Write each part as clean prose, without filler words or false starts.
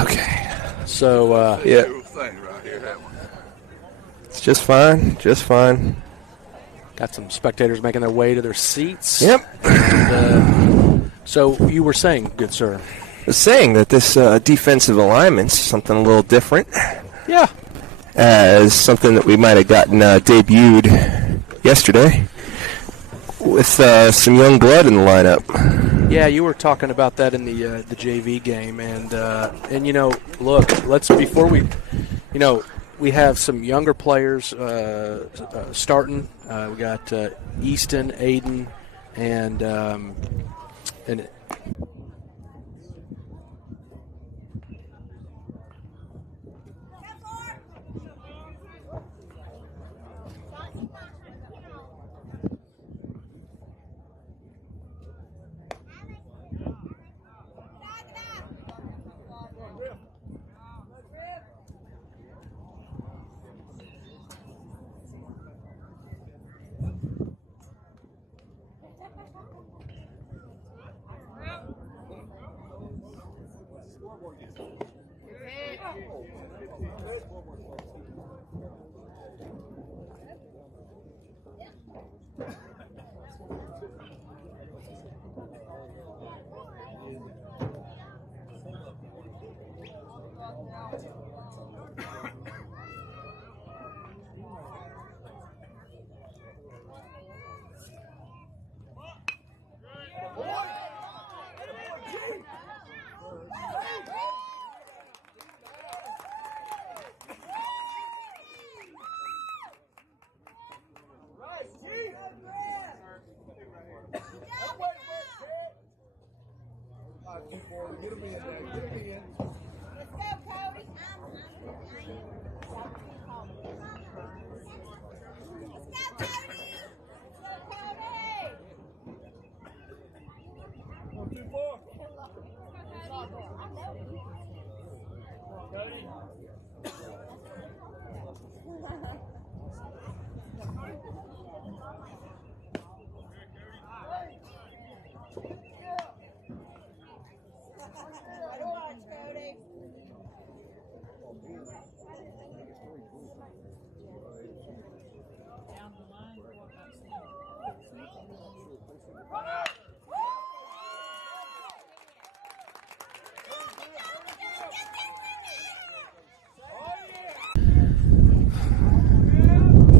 Okay. So, yeah. It's just fine. Just fine. Got some spectators making their way to their seats. Yep. And, so you were saying, good sir. I was saying that this defensive alignment's something a little different. Yeah. As something that we might have gotten debuted yesterday with some young blood in the lineup. Yeah, you were talking about that in the JV game, and you know, look, before we, you know, we have some younger players starting. We got Easton, Aiden, and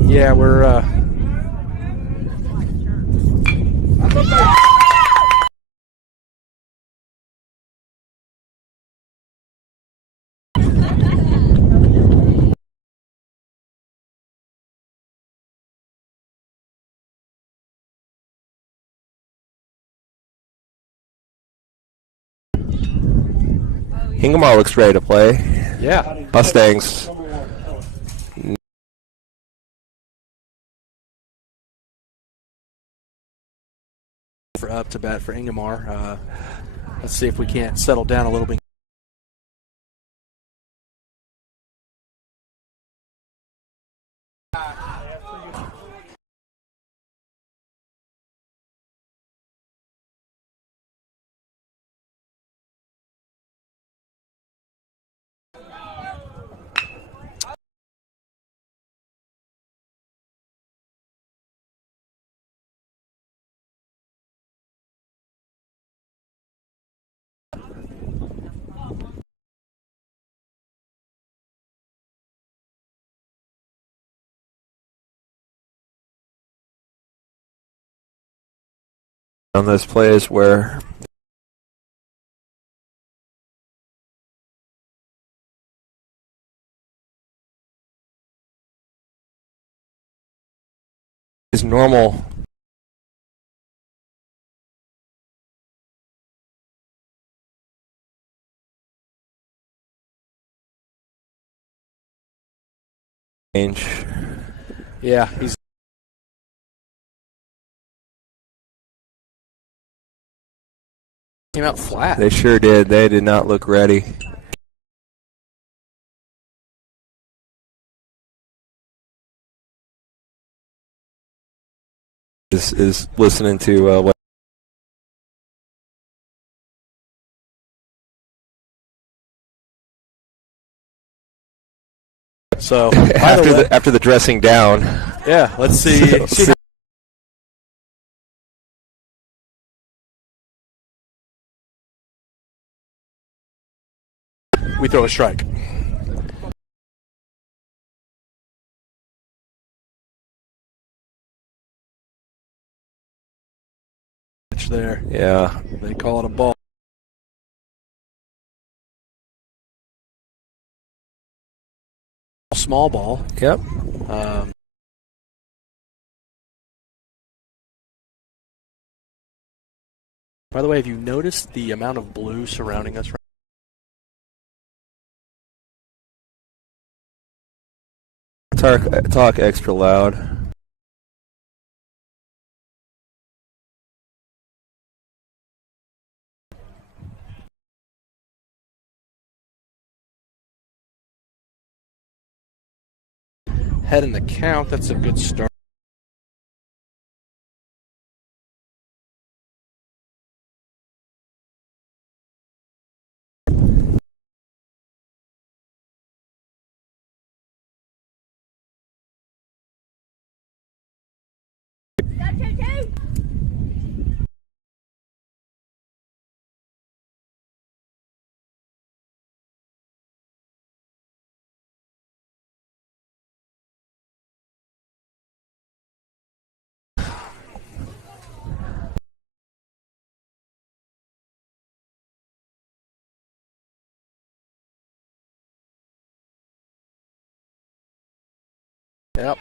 yeah, we're. Ingomar looks ready to play. Yeah. Mustangs. For up to bat for Ingomar. Let's see if we can't settle down a little bit. On those plays where his normal range. Yeah, he's. Came out flat. They sure did. They did not look ready. is listening to what. So after the dressing down. Yeah, let's see. We throw a strike. There. Yeah. They call it a ball. Small ball. Yep. By the way, have you noticed the amount of blue surrounding us? Talk extra loud. Head in the count. That's a good start. Yep.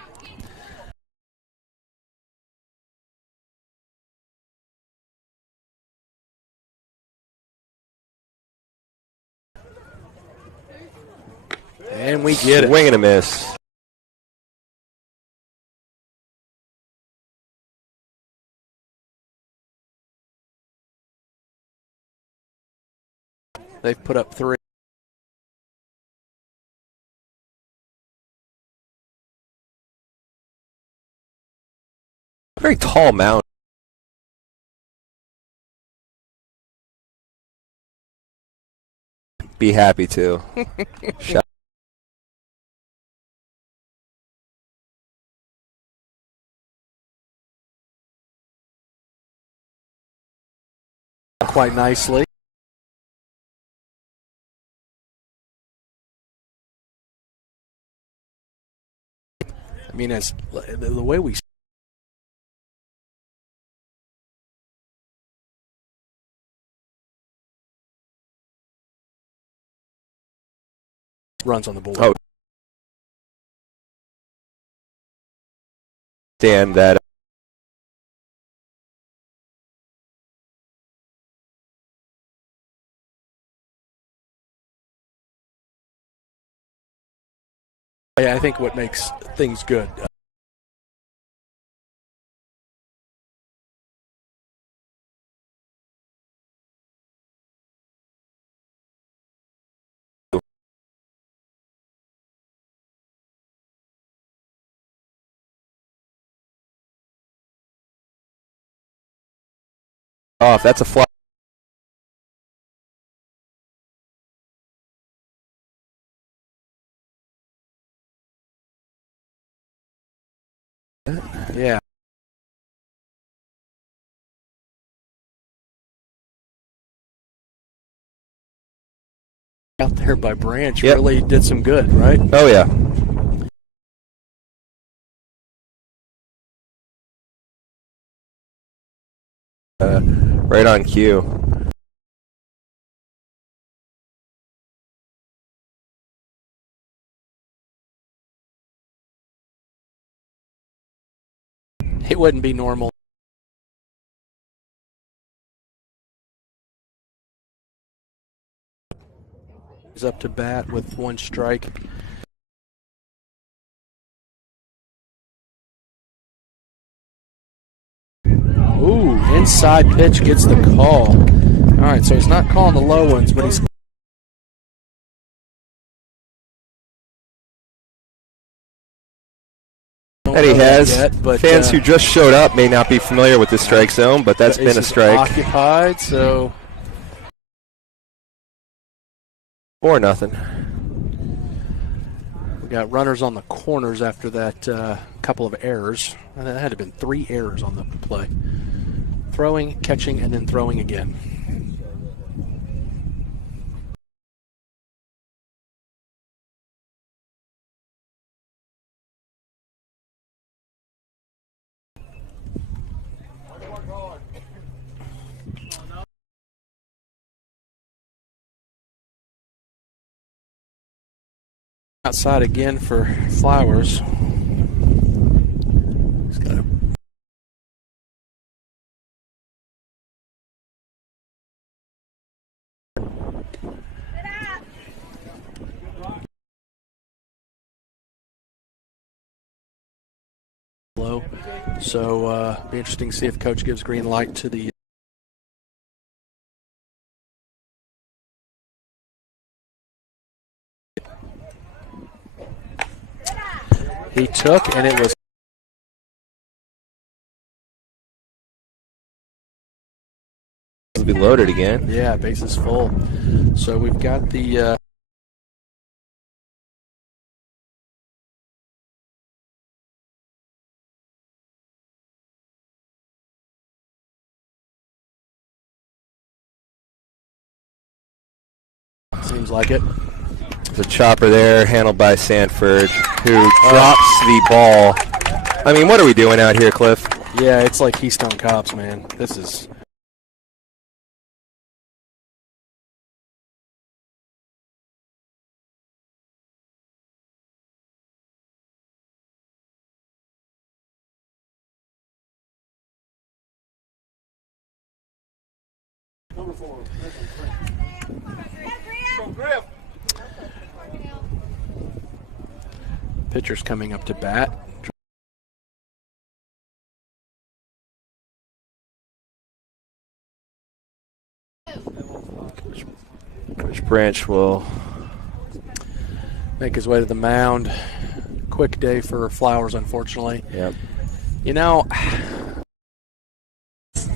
And we get it. Swing and a miss. They've put up 3. Very tall mound. Be happy to. Quite nicely. I mean, as the way we runs on the board. Oh, stand that. Yeah, I think what makes things good. Off. That's a fly. Yeah. Out there by Branch really did some good, right? Oh, yeah. Right on cue. It wouldn't be normal. He's up to bat with 1 strike. Ooh, inside pitch gets the call. All right, so he's not calling the low ones, but he's don't And he know that has. yet. But, fans who just showed up may not be familiar with the strike zone, but that's been a strike. Occupied, so 4-0. we got runners on the corners after that couple of errors. And that had to have been 3 errors on the play. Throwing, catching, and then throwing again. Outside again for Flowers. He's got a low. So be interesting to see if Coach gives green light to the he took, and it was It'll be loaded again. yeah, bases full. So we've got the seems like it. There's a chopper there handled by Sanford, who drops the ball. I mean, what are we doing out here, Cliff? Yeah, it's like Keystone Cops, man. This is pitcher's coming up to bat. Coach Branch will Make his way to the mound. Quick day for Flowers, unfortunately. Yep. You know,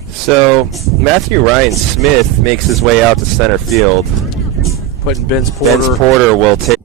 So Matthew Ryan Smith makes his way out to center field. putting Ben's Porter. Ben's Porter will take.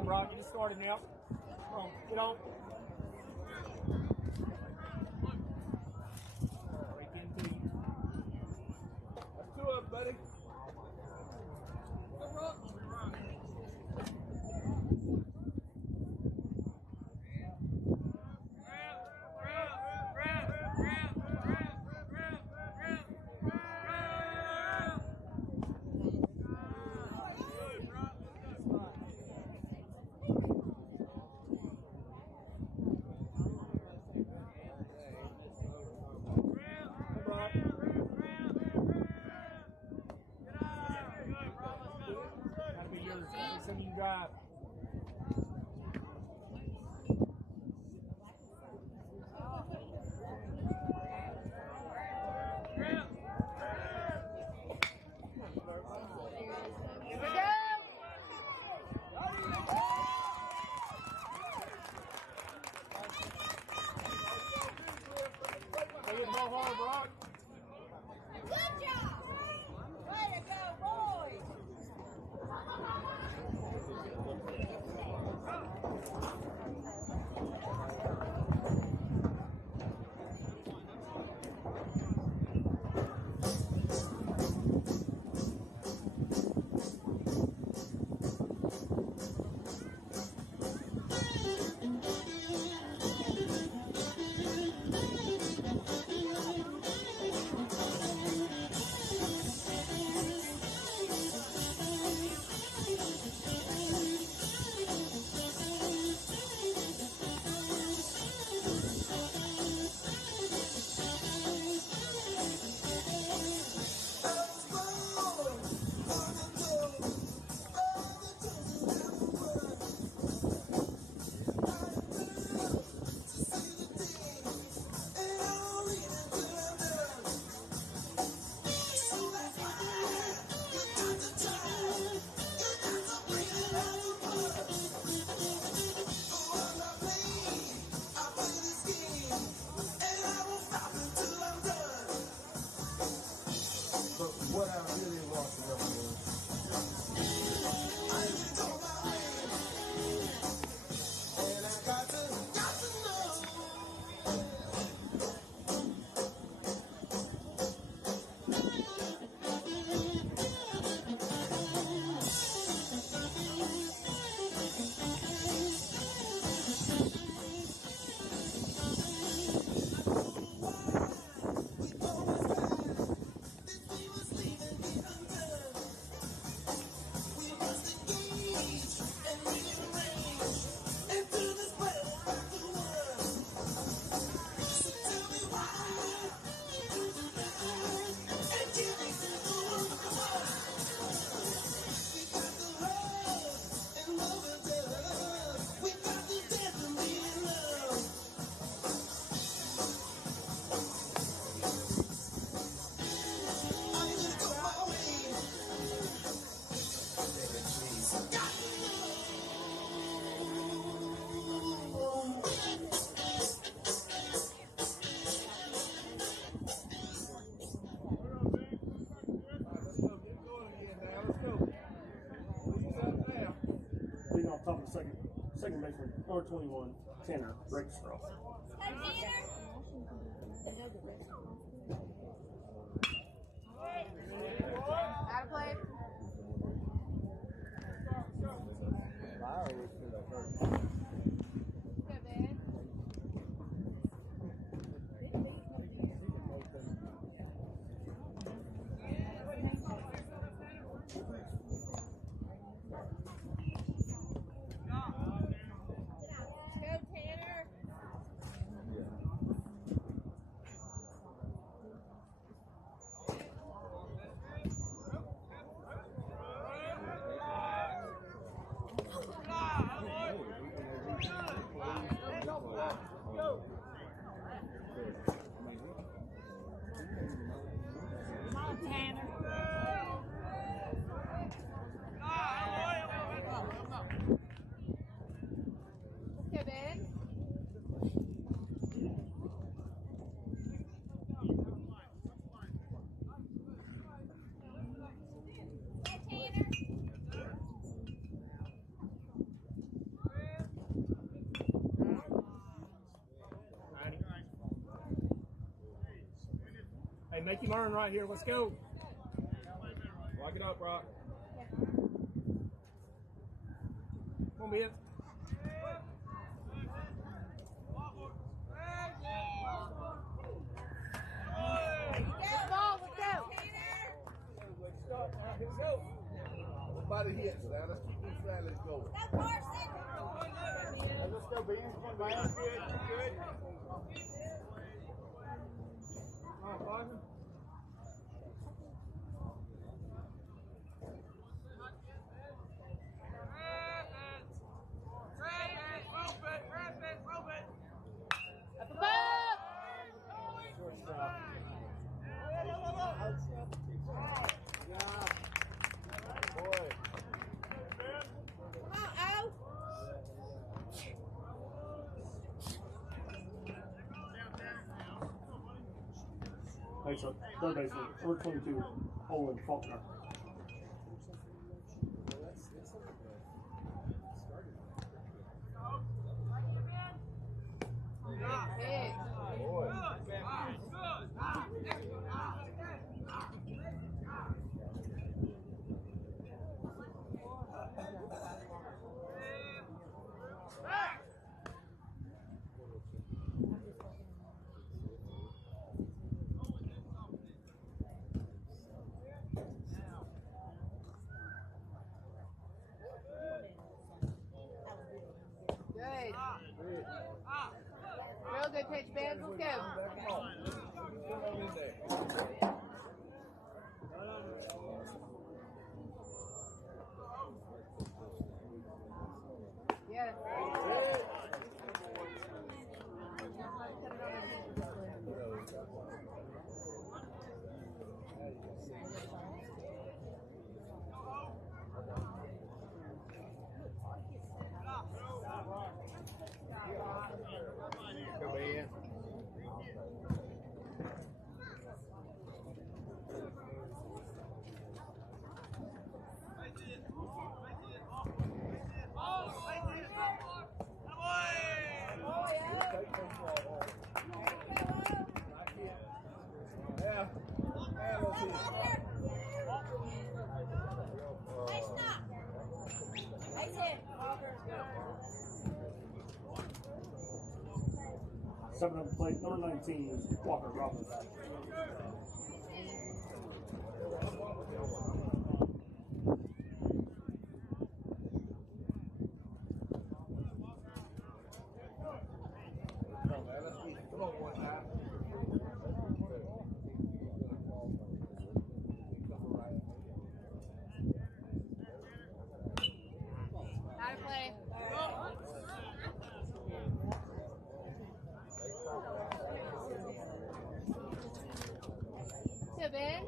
on, Brock. Get started now. Come on, get on. Break into you. That's 2 up, buddy. Go, Brock. Gotta be yours. Every time you drive. Hey, get the ball hard, Brock. Good job! Way to go, boys! What I really want to know is, and I got to know. Leading off top of the second baseman, number 21, Tanner Rakestraw. Hey, Out of play. Good, man. Go, Tanner. Hey, make him earn right here. Let's go. Lock it up, Brock. Come on, man. Good ball, let's go. Here we go. Nobody hits now. Let's keep this rally going. Go, Carson. Let's go, Ben. Come on, man. Good. All right, Boston. Short stop. Boy. Come on, Hey, so third baseman, number 22, Olin Faulkner. Good. Real good pitch, Ben. Let's go. Come on. Come on in there. Yes. Go, Ben. Yeah. Hey, stop. Hey, Tim. 7 up plate, number 19, Walker Robbins. Come on, one time. How to play. So, Ben.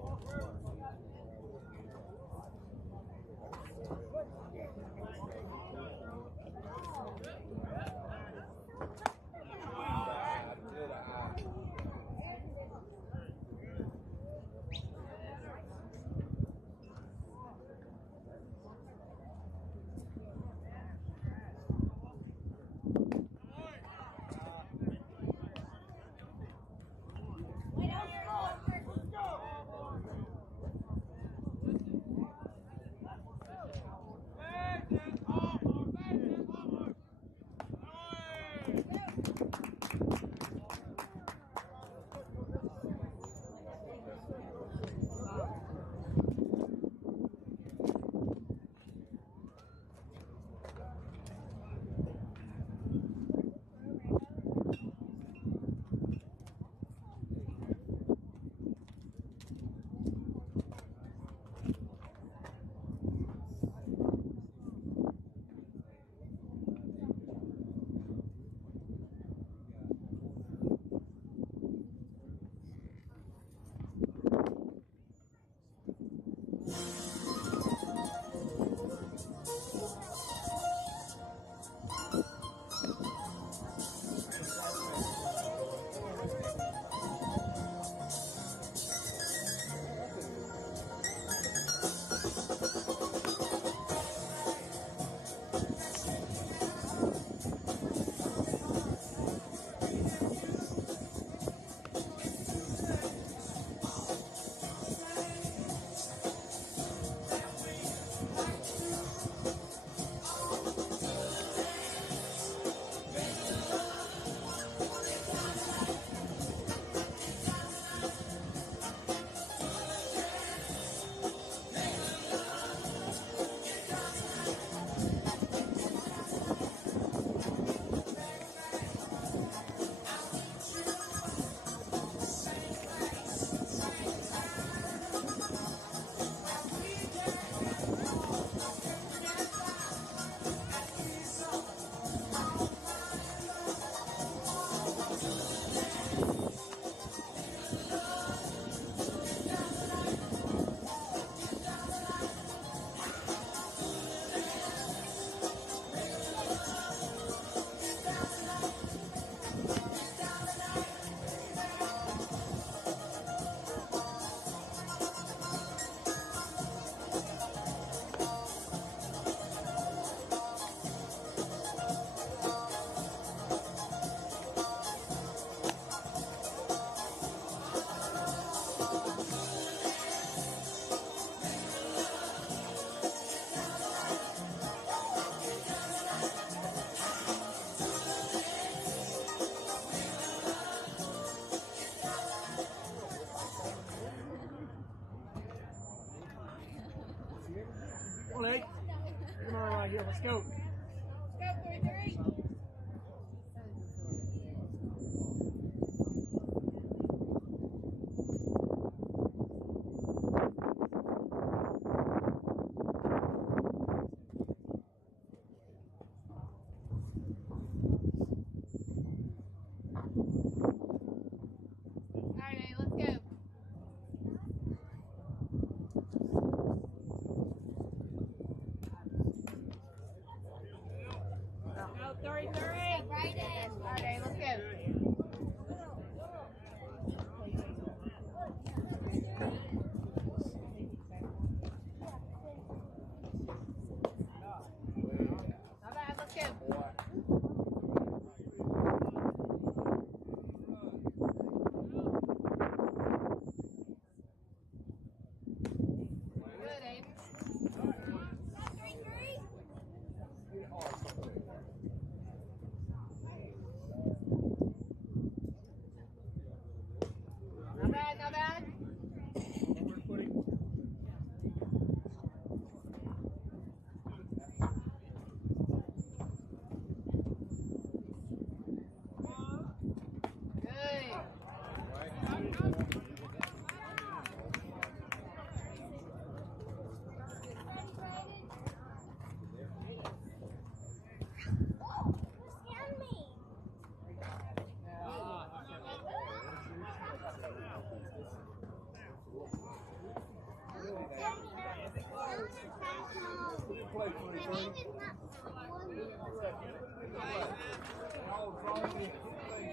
right here. Let's go. Go, 33. All right, let's go. Go, 33. Right in. All right, let's go. Not bad, let's go. Good, Abe. 33. Not bad, not bad.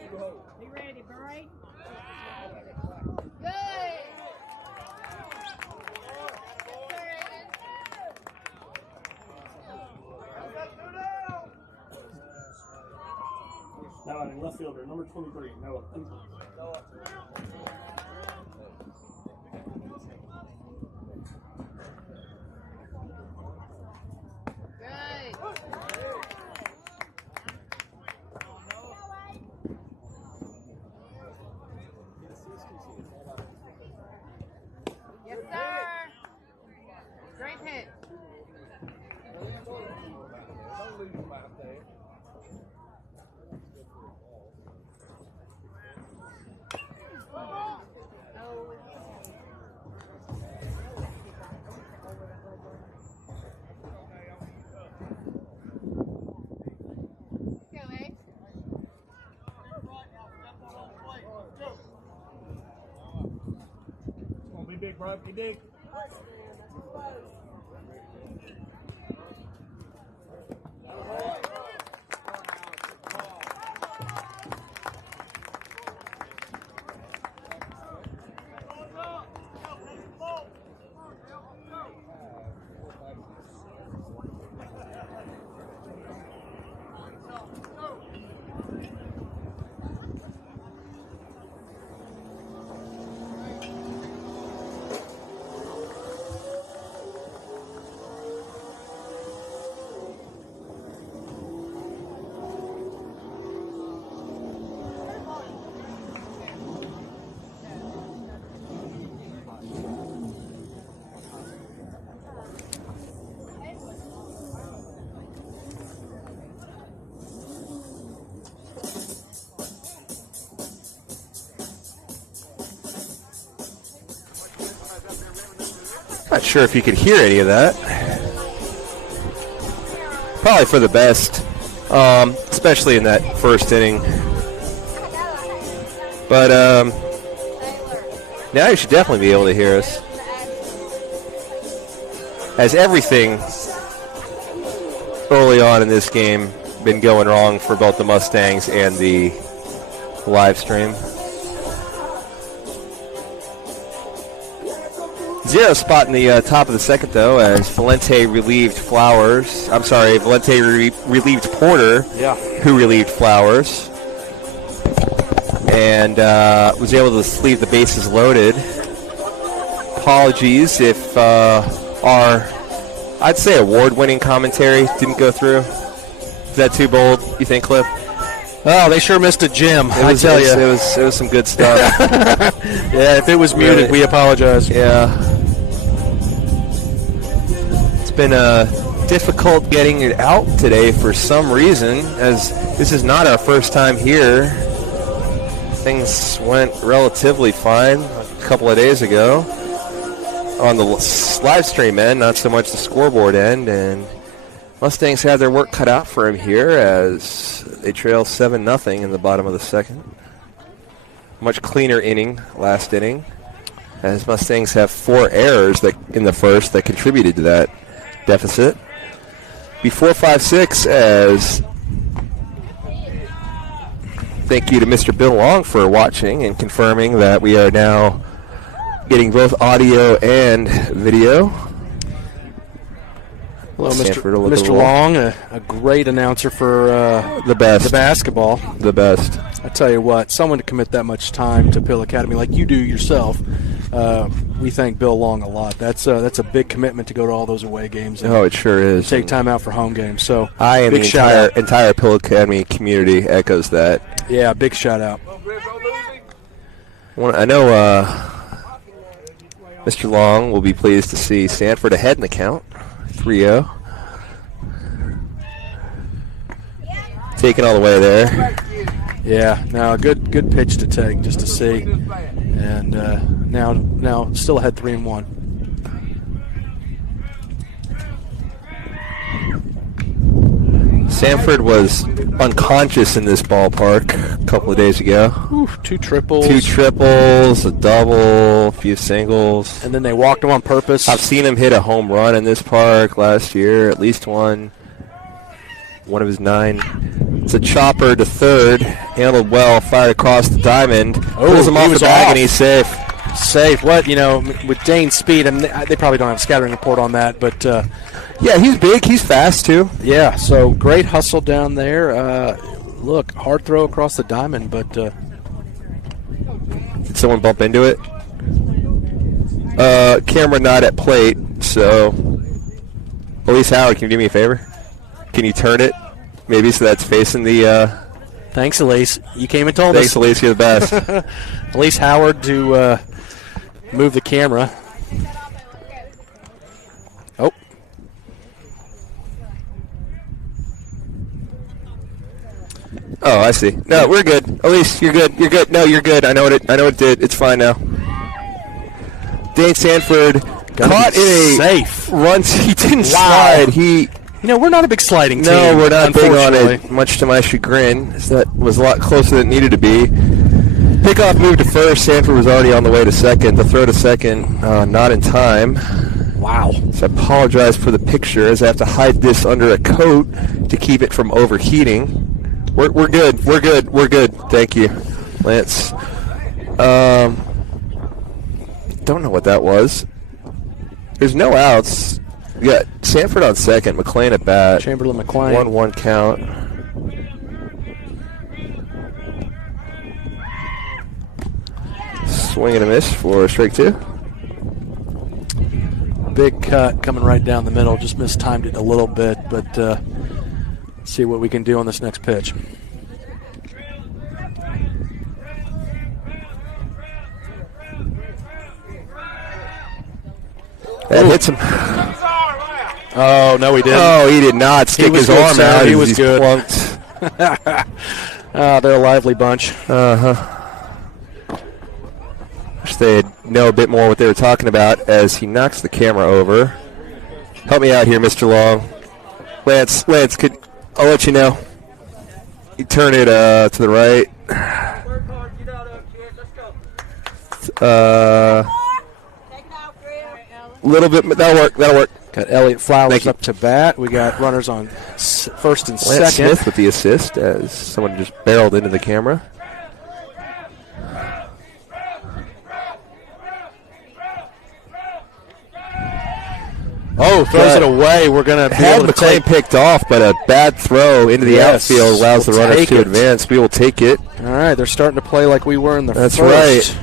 Good. Be ready, Bray. Good. Yes, sir, Aiden. Now in left fielder, number 23, Noah. Good. Yes, sir. Great hit. Oh. Go, Abe. Come on, be big, bro. Be big. Not sure if you could hear any of that. Probably for the best, especially in that first inning. But now you should definitely be able to hear us. Has everything early on in this game been going wrong for both the Mustangs and the live stream? Zero spot in the top of the second, though, as Valente relieved Flowers. I'm sorry, Valente relieved Porter, who relieved Flowers. And was able to leave the bases loaded. Apologies if our, I'd say, award-winning commentary didn't go through. Is that too bold, you think, Cliff? Oh, they sure missed a gem, I tell you. It was some good stuff. Yeah, if it was muted, Really. we apologize. Yeah. It's been difficult getting it out today for some reason, as this is not our first time here. Things went relatively fine a couple of days ago on the live stream end, not so much the scoreboard end, and Mustangs had their work cut out for him here as they trail 7-0 in the bottom of the second. Much cleaner inning last inning, as Mustangs have 4 errors that in the first that contributed to that deficit. Before 5-6, as thank you to Mr. Bill Long for watching and confirming that we are now getting both audio and video. Hello, Mr. Long, a great announcer for the best. The basketball. The best. I tell you what, someone to commit that much time to Pill Academy like you do yourself, we thank Bill Long a lot. That's a big commitment to go to all those away games. Oh, it sure is. Take time out for home games. So I and the entire Pill Academy community echoes that. Yeah, big shout out. I know Mr. Long will be pleased to see Sanford ahead in the count, 3-0. Taking all the way there. Yeah, now a good pitch to take just to see, and now still ahead 3-1. Sanford was unconscious in this ballpark a couple of days ago. Ooh, 2 triples. 2 triples, a double, a few singles. And then they walked him on purpose. I've seen him hit a home run in this park last year, at least one of his 9. It's a chopper to third, handled well, fired across the diamond. Pulls him off the bag, and he's safe. Safe. What, with Dane's speed, I mean, they probably don't have a scattering report on that, but yeah, he's big. He's fast, too. Yeah, so great hustle down there. Look, hard throw across the diamond, but did someone bump into it? Camera not at plate, so Elise Howard, can you do me a favor? Can you turn it, maybe, so that's facing the... Thanks, Elise. You came and told us. Thanks, Elise. You're the best. Elise Howard to move the camera. Oh. Oh, I see. No, we're good. Elise, you're good. You're good. No, you're good. I know what it did. It's fine now. Dane Sanford caught in a safe run. He didn't slide. We're not a big sliding team. No, we're not big on it, much to my chagrin. That was a lot closer than it needed to be. Pickoff moved to first. Sanford was already on the way to second. The throw to second, not in time. Wow. So I apologize for the picture, as I have to hide this under a coat to keep it from overheating. We're good. We're good. We're good. Thank you, Lance. Don't know what that was. There's no outs. We got Sanford on second, McLean at bat. Chamberlain McLean. 1-1 count. Swing and a miss for strike 2. Big cut coming right down the middle. Just mistimed it a little bit, but let's see what we can do on this next pitch. That hits him. Oh, no, he didn't. Oh, he did not stick his arm out. He was good. Plunked. They're a lively bunch. Wish they'd know a bit more what they were talking about as he knocks the camera over. Help me out here, Mr. Long. Lance, I'll let you know. You turn it to the right. Little bit, that'll work. Got Elliott Flowers up to bat. We got runners on first and Lance second. Smith with the assist as someone just barreled into the camera. Oh, throws it away. We're going to be had able to McLean picked off, but a bad throw into the outfield allows the runners to advance. We will take it. All right, they're starting to play like we were in the first. That's right.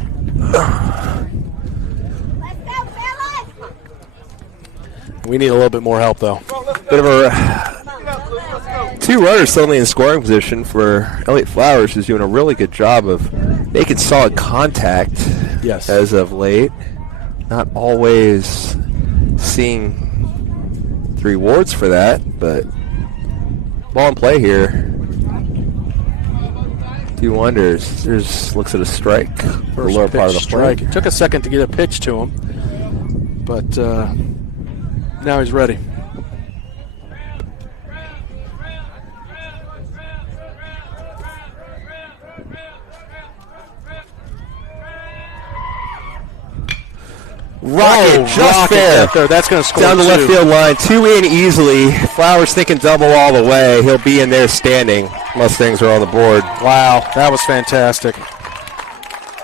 We need a little bit more help, though. Bit of a 2 runners suddenly in scoring position for Elliott Flowers, who's doing a really good job of making solid contact. Yes. As of late, not always seeing the rewards for that, but ball in play here. Do wonders. Looks at a strike for the lower part of the strike. plate. It took a second to get a pitch to him, but now he's ready. Rocket, just fair. Up there. That's going to score down the two. left field line. 2 in easily. Flowers thinking double all the way. He'll be in there standing. Mustangs are on the board. Wow, that was fantastic.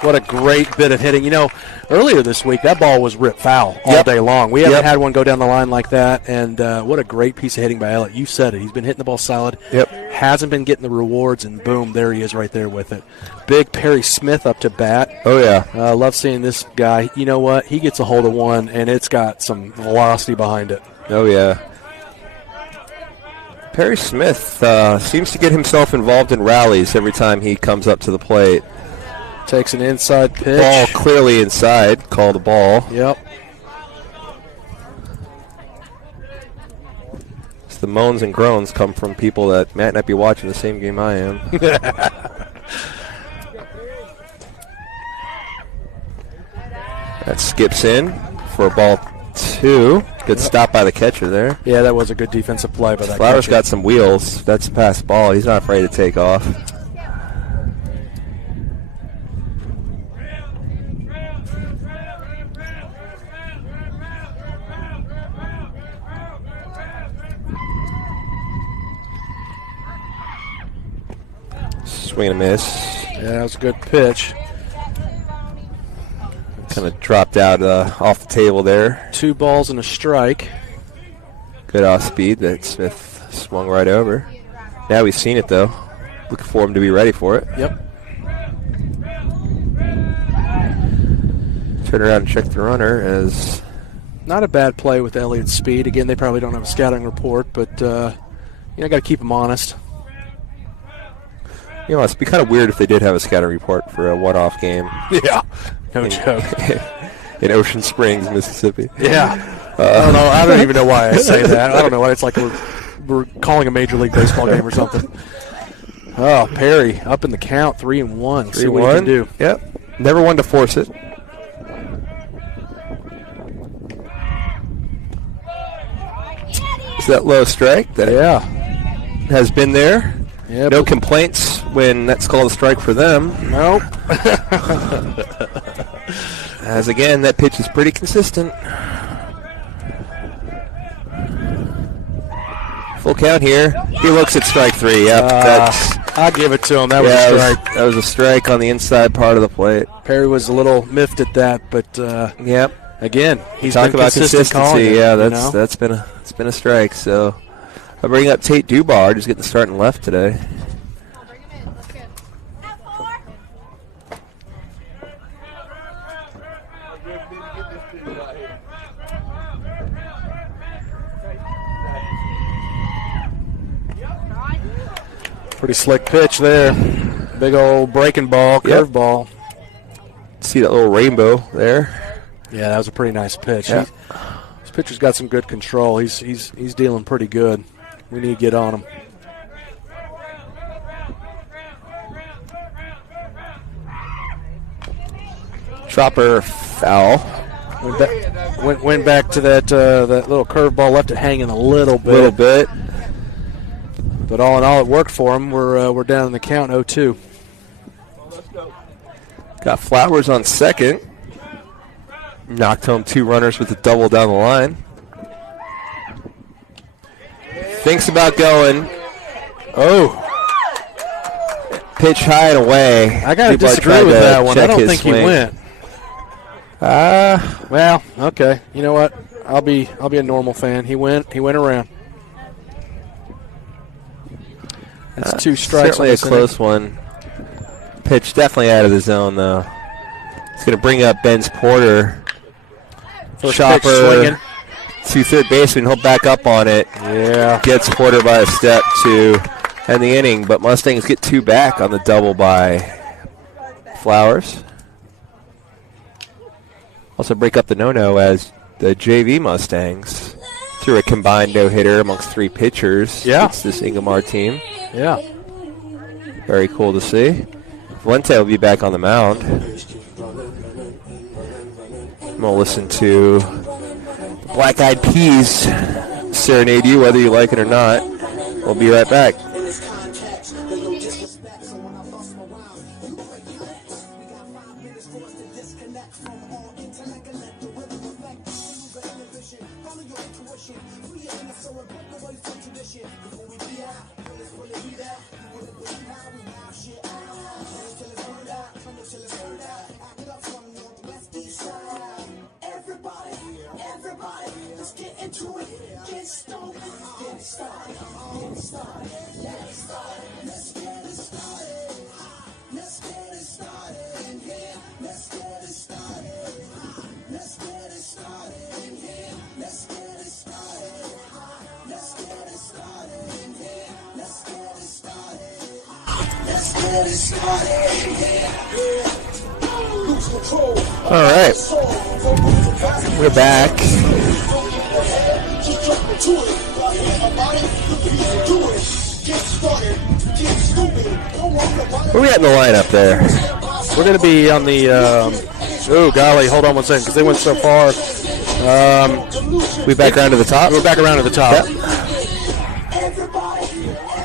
What a great bit of hitting. You know, earlier this week, that ball was ripped foul all day long. We haven't had one go down the line like that, and what a great piece of hitting by Elliott. You said it. He's been hitting the ball solid. Hasn't been getting the rewards, and boom, there he is right there with it. Big Perry Smith up to bat. Oh, yeah. I love seeing this guy. You know what? He gets a hold of one, and it's got some velocity behind it. Oh, yeah. Perry Smith seems to get himself involved in rallies every time he comes up to the plate. Takes an inside pitch. Ball clearly inside. Call the ball. Yep. It's the moans and groans come from people that might not be watching the same game I am. That skips in for a ball 2. Good stop by the catcher there. Yeah, that was a good defensive play by that Flowers catcher. got some wheels. That's a pass ball. He's not afraid to take off. Swing and a miss. Yeah, that was a good pitch. Kind of dropped out off the table there. 2 balls and a strike. Good off speed that Smith swung right over. Now he's seen it though. Looking for him to be ready for it. Yep. Turn around and check the runner as... Not a bad play with Elliott's speed. Again, they probably don't have a scouting report, but got to keep them honest. You know, it'd be kind of weird if they did have a scouting report for a one-off game. Yeah. No joke. In Ocean Springs, Mississippi. Yeah. I don't even know why I say that. I don't know why. It's like we're calling a Major League Baseball game or something. Oh, Perry up in the count, 3-1. See what he can do. Yep. Never one to force it. Is that low strike? That has been there. Yeah, no complaints when that's called a strike for them. Nope. As again, that pitch is pretty consistent. Full count here. He looks at strike 3. Yep, I'll give it to him. That was a strike. That was a strike on the inside part of the plate. Perry was a little miffed at that, but yep. Again, he's Talk been about consistent consistency. calling it, That's been a strike. So I bring up Tate Dubar, just getting the start and left today. Pretty slick pitch there. Big old breaking ball, curve ball. See that little rainbow there? Yeah, that was a pretty nice pitch. Yeah. This pitcher's got some good control. He's dealing pretty good. We need to get on him. Chopper foul. Went back to that little curve ball, left it hanging a little bit. But all in all, it worked for him. We're down in the count 0-2. Got Flowers on second. Knocked home 2 runners with a double down the line. Thinks about going. Oh. Pitch high and away. I got to disagree with that one. I don't think he went. Well, okay. You know what? I'll be a normal fan. He went around. That's 2 strikes. Certainly a close one. Pitch definitely out of the zone, though. It's going to bring up Ben's Porter. First Chopper to third baseman. He'll back up on it. Yeah. Gets Porter by a step to end the inning, but Mustangs get 2 back on the double by Flowers. Also break up the no-no as the JV Mustangs threw a combined no-hitter amongst 3 pitchers. Yeah. It's this Ingomar team. Yeah. Very cool to see. Valente will be back on the mound. I'm going to listen to Black Eyed Peas serenade you, whether you like it or not. We'll be right back. All right, we're back. Where are we at in the lineup there? We're going to be on the, oh, golly, hold on one second, because they went so far. We back around to the top? We're back around to the top. Yep.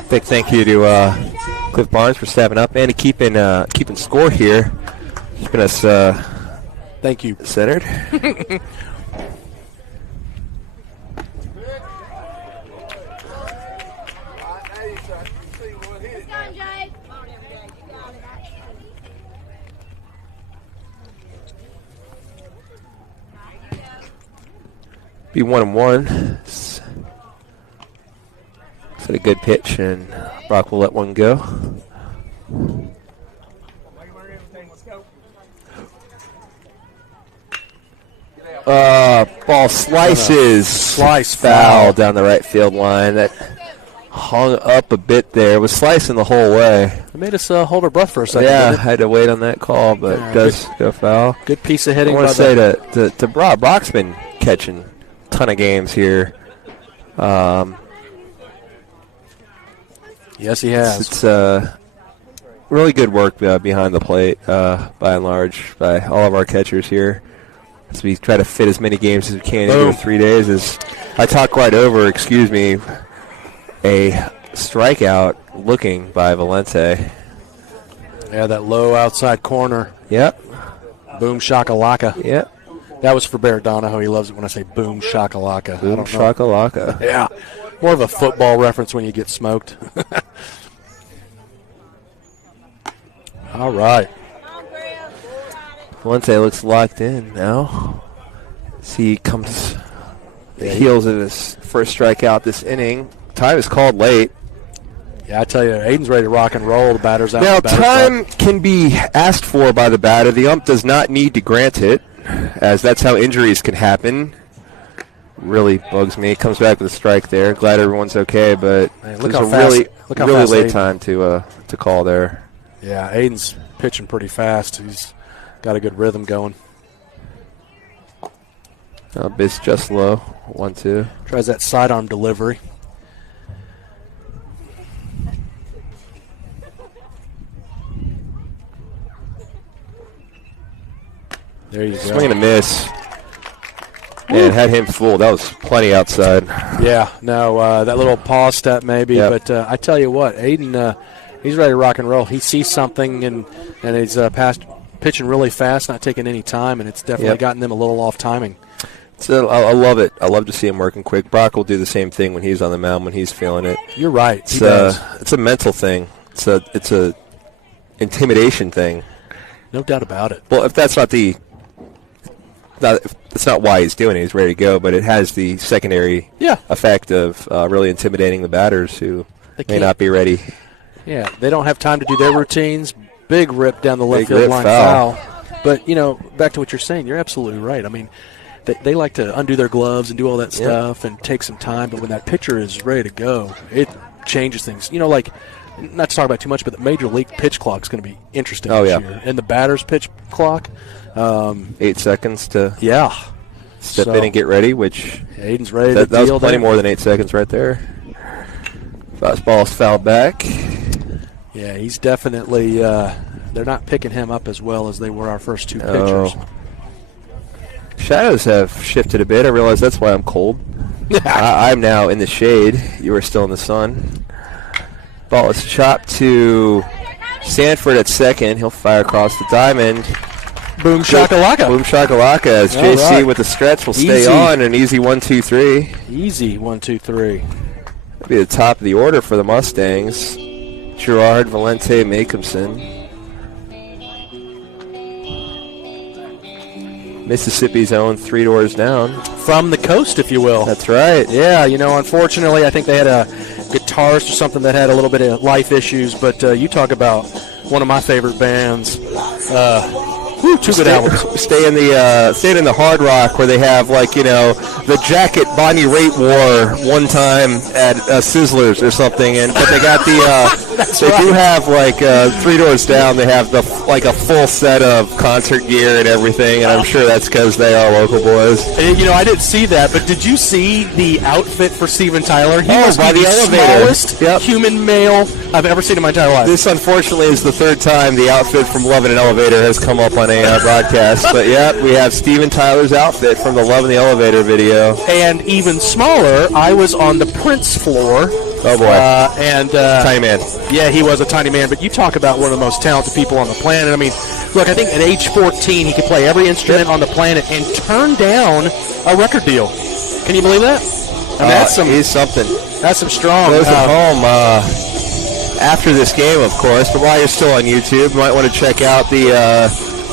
Big thank you to Cliff Barnes for stepping up and to keeping score here. Keeping us thank you. Centered. Be 1-1. It's a good pitch, and Brock will let one go. Ball slices. Foul down the right field line. That hung up a bit there. Was slicing the whole way. It made us hold our breath for a second. Yeah, I had to wait on that call, but it does go foul. Good piece of hitting. I want to say to Brock, Brock's been catching a ton of games here. Yes, he has. It's really good work behind the plate, by and large, by all of our catchers here. As we try to fit as many games as we can into 3 days. As I talk right over, a strikeout looking by Valente. Yeah, that low outside corner. Yep. Boom shakalaka. Yep. That was for Barrett Donahoe. He loves it when I say boom shakalaka. Boom shakalaka. Yeah. More of a football reference when you get smoked. All right. Valente looks locked in now. He comes the heels of his first strikeout this inning. Time is called late. Yeah, I tell you, Aiden's ready to rock and roll. The batter's out. Now, time can be asked for by the batter. The ump does not need to grant it, as that's how injuries can happen. Really bugs me. Comes back with a strike there. Glad everyone's okay, but Man, look how really late time to call there. Yeah, Aiden's pitching pretty fast. He's got a good rhythm going. Biz just low. 1-2. Tries that sidearm delivery. There you go. Swing and a miss. And had him fooled. That was plenty outside. Yeah, no, that little pause step maybe. Yep. But I tell you what, Aiden, he's ready to rock and roll. He sees something, and he's pitching really fast, not taking any time, and it's definitely gotten them a little off timing. So I love it. I love to see him working quick. Brock will do the same thing when he's on the mound, when he's feeling it. You're right. It's a mental thing. It's a intimidation thing. No doubt about it. Well, if that's that's not why he's doing it. He's ready to go, but it has the secondary effect of really intimidating the batters who may not be ready. Yeah, they don't have time to do their routines. Big rip down the left field line foul. But, back to what you're saying, you're absolutely right. I mean, they like to undo their gloves and do all that stuff and take some time, but when that pitcher is ready to go, it changes things. Like, not to talk about too much, but the Major League pitch clock is going to be interesting this year. And the batter's pitch clock. 8 seconds to... Yeah. step in and get ready, which Aiden's ready that to deal was plenty there. more than 8 seconds right there. Fastball's fouled back. Yeah, he's definitely they're not picking him up as well as they were our first two pitchers. Shadows have shifted a bit. I realize that's why I'm cold. I'm now in the shade. You are still in the sun. Ball is chopped to Sanford at second. He'll fire across the diamond. Boom shakalaka. Boom shakalaka as All JC right. with the stretch will stay Easy. on. An easy 1-2-3. Easy 1, 2, 3. Be the top of the order for the Mustangs. Gerard, Valente, Macomson. Mississippi's own 3 doors down. From the coast, if you will. That's right. Yeah, unfortunately, I think they had a guitarist or something that had a little bit of life issues, but you talk about one of my favorite bands. Two good albums. Stay in the Hard Rock where they have the jacket Bonnie Raitt wore one time at Sizzlers or something, but they got they do have 3 doors down. They have a full set of concert gear and everything, and I'm sure that's because they are local boys. I didn't see that, but did you see the outfit for Steven Tyler? He must by be the smallest Yep. human male I've ever seen in my entire life. This, unfortunately, is the 3rd time the outfit from Love in an Elevator has come up on a broadcast. But, we have Steven Tyler's outfit from the Love in the Elevator video. And even smaller, I was on the Prince floor. Oh, boy. Tiny man. Yeah, he was a tiny man, but you talk about one of the most talented people on the planet. I mean, look, I think at age 14, he could play every instrument on the planet and turn down a record deal. Can you believe that? He's something. That's some strong. Those at home, after this game, of course, but while you're still on YouTube, you might want to check out the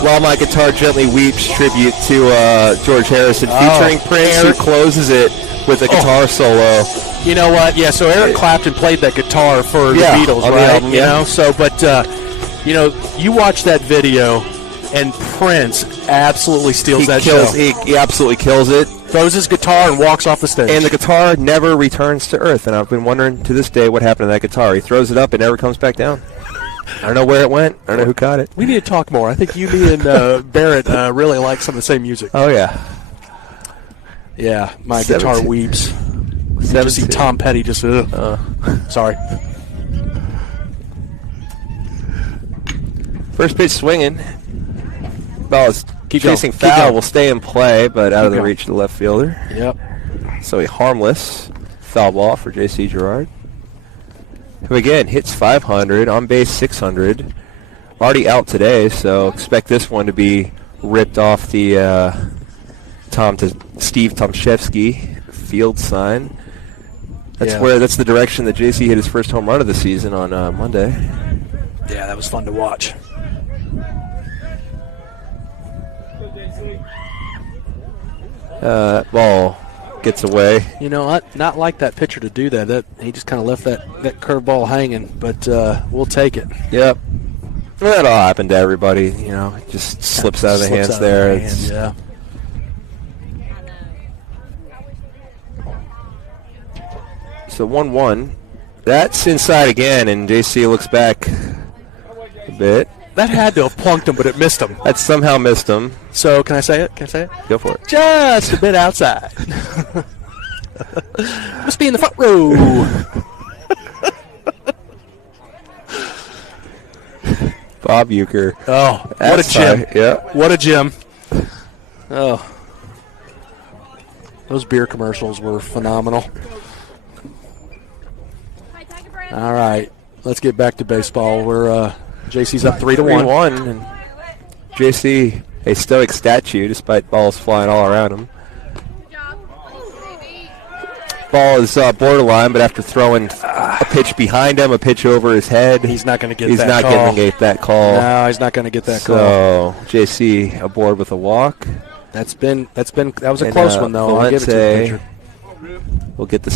While My Guitar Gently Weeps tribute to George Harrison, featuring Prince, who closes it with a guitar solo. You know what? Yeah, so Eric Clapton played that guitar for the Beatles, on right? the album, You watch that video, and Prince absolutely steals that show. He absolutely kills it. Throws his guitar and walks off the stage. And the guitar never returns to earth, and I've been wondering to this day what happened to that guitar. He throws it up, it never comes back down. I don't know where it went. I don't know who caught it. We need to talk more. I think you, me, and Barrett really like some of the same music. Oh, yeah. Yeah, my guitar weeps. You just see Tom Petty just, sorry. First pitch swinging. Ball is chasing Keep foul. going. Will stay in play, but out of the going. reach of the left fielder. Yep. So a harmless foul ball for J.C. Gerard, who again hits 500, on base 600. Already out today, so expect this one to be ripped off the Steve Tomszewski field sign. That's the direction that J.C. hit his first home run of the season on Monday. Yeah, that was fun to watch. Ball gets away. Not like that pitcher to do that. He just kind of left that curveball hanging, but we'll take it. Yep. Well, that all happened to everybody. It just slips out of the hands there. Yeah. So 1-1. That's inside again, and JC looks back a bit. That had to have plunked him, but it missed him. That somehow missed him. So can I say it? Go for it. Just a bit outside. Must be in the front row. Bob Euchre. Oh, what a gem. Yeah. What a gem. Oh. Those beer commercials were phenomenal. All right. Let's get back to baseball. We're JC's up 3-1. 3-1. And JC, a stoic statue despite balls flying all around him. Ball is borderline, but after throwing a pitch behind him, a pitch over his head, he's not going to get he's that not call. going to get that call. No, he's not going to get that call. So JC aboard with a walk. That was a close one though. I'll give it to the pitcher. We'll get the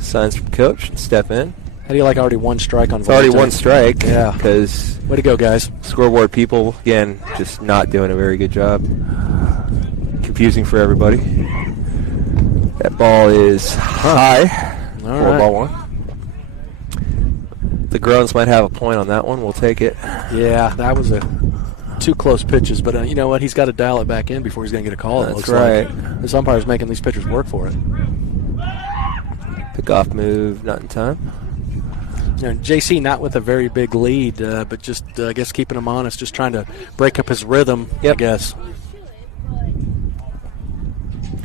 signs from coach and step in. How do you like already one strike on? It's already one strike. Yeah. Because way to go, guys. Scoreboard people again just not doing a very good job. Confusing for everybody. That ball is high. All for right. ball one. The Groans might have a point on that one. We'll take it. Yeah, that was a two close pitches, but you know what? He's got to dial it back in before he's going to get a call. That's it looks right. Like. This umpire's making these pitchers work for it. Pickoff move, not in time. You know, JC not with a very big lead, but just, I guess, keeping him honest, just trying to break up his rhythm, I guess.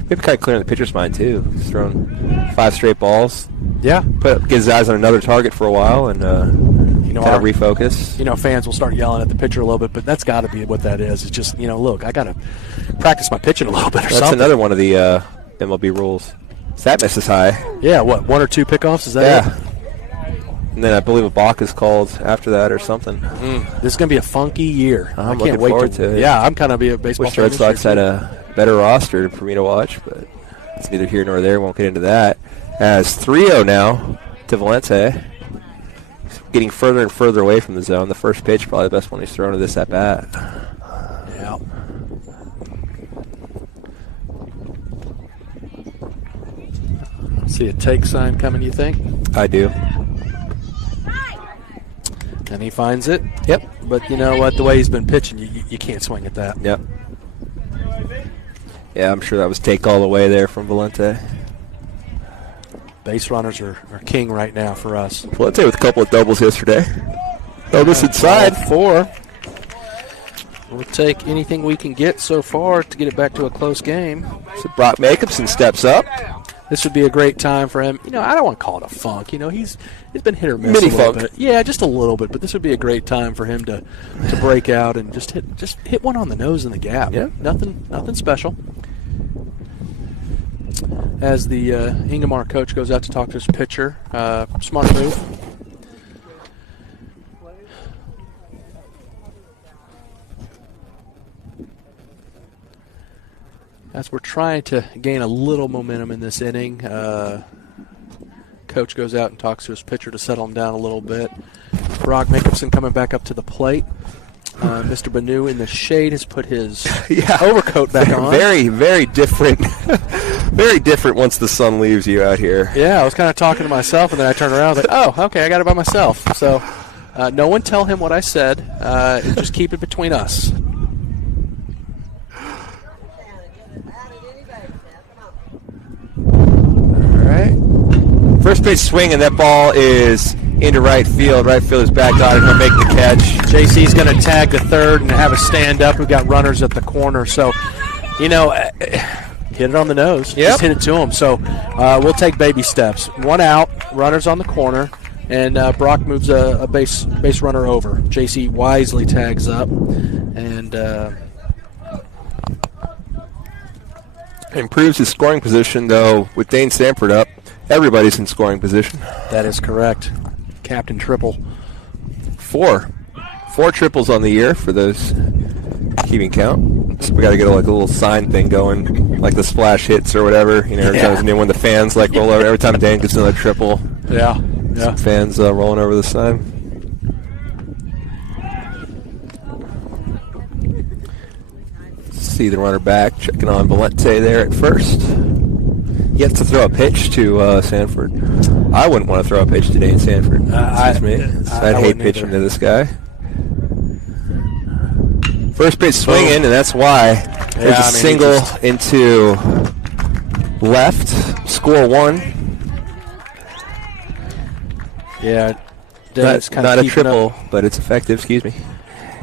Maybe kind of clearing the pitcher's mind, too. He's thrown 5 straight balls. Yeah. Get his eyes on another target for a while and kind of refocus. You know, fans will start yelling at the pitcher a little bit, but that's got to be what that is. It's just, you know, look, I got to practice my pitching a little bit or something. That's another one of the MLB rules. That misses high. Yeah, what, 1 or 2 pickoffs? Is that it? And then I believe a balk is called after that or something. This is going to be a funky year. I'm I can't looking wait forward to it. Yeah, I'm kind of a baseball Wish the Red Sox had a better roster for me to watch, but it's neither here nor there. Won't get into that. As 3-0 now to Valente. Getting further and further away from the zone. The first pitch, probably the best one he's thrown to this at-bat. Yeah. See a take sign coming, you think? I do. And he finds it. Yep. But you know what? The way he's been pitching, you can't swing at that. Yep. Yeah, I'm sure that was take all the way there from Valente. Base runners are king right now for us. Valente with a couple of doubles yesterday. Doubles inside. 4. We'll take anything we can get so far to get it back to a close game. So Brock Jacobson steps up. This would be a great time for him. You know, I don't want to call it a funk. You know, he's been hit or miss Mini a little funk. bit. Yeah, just a little bit. But this would be a great time for him to break out and just hit one on the nose in the gap. Yeah, nothing special. As the Ingomar coach goes out to talk to his pitcher, smart move. As we're trying to gain a little momentum in this inning, coach goes out and talks to his pitcher to settle him down a little bit. Brock Jacobson coming back up to the plate. Mr. Banu in the shade has put his overcoat back on. Very, very different. Very different once the sun leaves you out here. Yeah, I was kind of talking to myself, and then I turned around and was like, oh, okay, I got it by myself. So no one tell him what I said. Just keep it between us. First pitch swing, and that ball is into right field. Right field is back on, and he'll make the catch. JC's going to tag the third and have a stand up. We've got runners at the corner. So, you know, hit it on the nose. Yep. Just hit it to him. So we'll take baby steps. 1 out, runners on the corner, and Brock moves a base runner over. JC wisely tags up, and improves his scoring position, though, with Dane Stanford up. Everybody's in scoring position. That is correct. Captain triple. 4 triples on the year for those keeping count. So we got to get a little sign thing going, like the splash hits or whatever. You know, every time there's a new one, the fans roll over. Every time Dan gets another triple, some fans rolling over the sign. See the runner back, checking on Valente there at first. He has to throw a pitch to Sanford. I wouldn't want to throw a pitch to Dane Sanford. I'd hate pitching to this guy. First pitch swinging, and that's why there's a single into left. Score 1. Yeah, Dane's not a triple, but it's effective. Excuse me.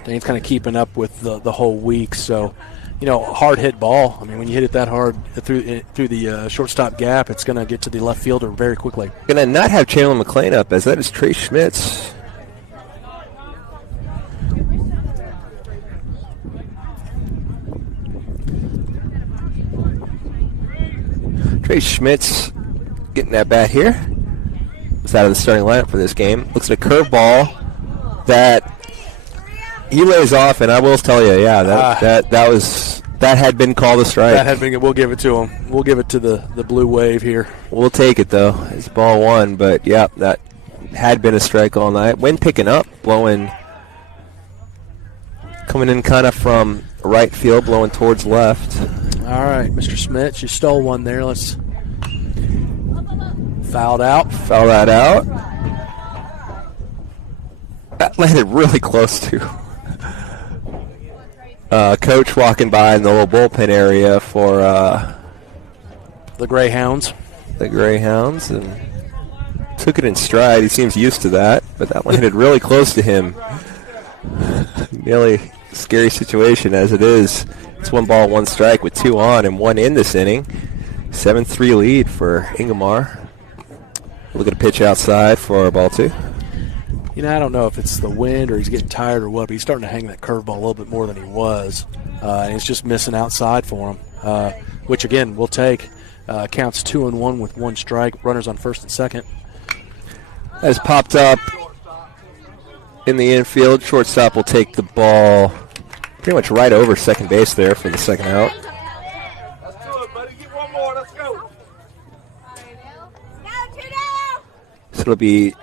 Dane's kind of keeping up with the whole week, so. You know, hard hit ball. I mean, when you hit it that hard through the shortstop gap, it's going to get to the left fielder very quickly. Going to not have Chandler McLean up, as that is Trey Schmitz. Trey Schmitz getting that bat here. It's out of the starting lineup for this game. Looks at a curveball that he lays off, and I will tell you, that had been called a strike. That had been. We'll give it to him. We'll give it to the blue wave here. We'll take it though. It's ball 1, but that had been a strike all night. Wind picking up, blowing, coming in kind of from right field, blowing towards left. All right, Mr. Smith, you stole one there. Let's fouled out. Foul that out. That landed really close to. Coach walking by in the little bullpen area for The Greyhounds. the Greyhounds and took it in stride. He seems used to that, but that landed really close to him. Nearly scary situation as it is. It's 1 ball, 1 strike with 2 on and 1 in this inning. 7-3 lead for Ingomar. Look at a pitch outside for ball 2. You know, I don't know if it's the wind or he's getting tired or what, but he's starting to hang that curveball a little bit more than he was. And it's just missing outside for him, which, again, we'll take. Counts 2-1 with 1 strike. Runners on first and second. Has popped up in the infield. Shortstop will take the ball pretty much right over second base there for the second out. Let's do it, buddy. Get one more. Let's go. So it'll be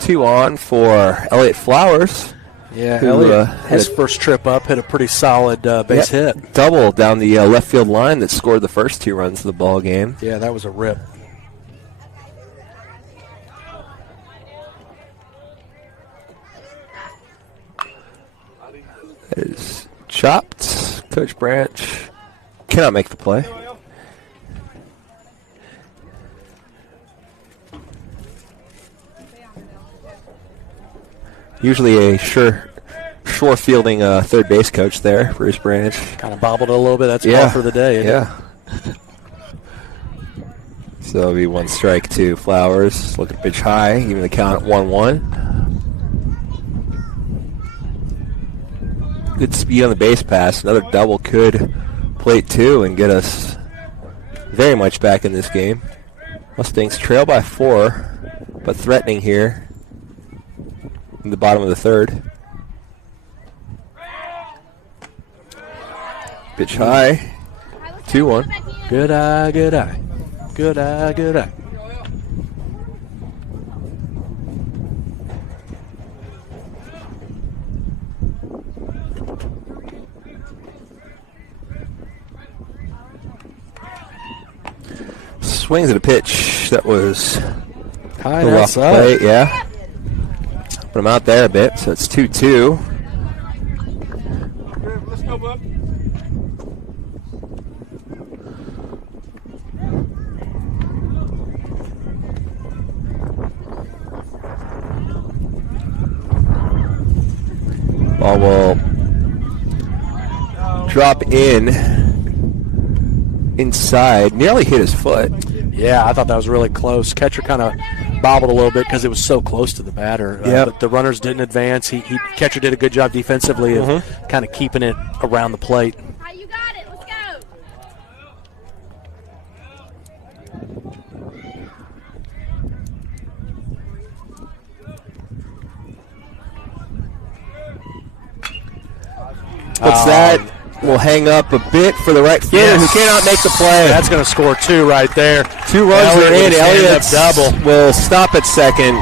2 on for Elliott Flowers. Yeah, who, Elliott, had his a first trip up, hit a pretty solid base hit. double down the left field line that scored the first 2 runs of the ball game. Yeah, that was a rip. That is chopped. Coach Branch cannot make the play. Usually a sure fielding third base coach there, Bruce Branch. Kind of bobbled it a little bit. That's Yeah. all for the day. Isn't it? Yeah. So it'll be 1 strike to Flowers. Looking pitch high, even the count at 1-1. Good speed on the base pass. Another double could plate 2 and get us very much back in this game. Mustangs trail by 4, but threatening here in the bottom of the 3rd. Pitch high, 2-1. Good eye, good eye. Good eye, good eye. Swings at a pitch that was High a and little off outside. plate, yeah. Put him out there a bit, so it's 2-2. Let's go, bud. Ball will drop in inside, nearly hit his foot. Yeah, I thought that was really close. Catcher kind of bobbled a little bit because it was so close to the batter. Yep. But the runners didn't advance. Catcher did a good job defensively of kind of keeping it around the plate. Hi, you got it. Let's go. What's that? Will hang up a bit for the right fielder Yes. who cannot make the play. That's going to score 2 right there. 2 runs Elliott are in. with a stand-up Elliott double. will stop at second.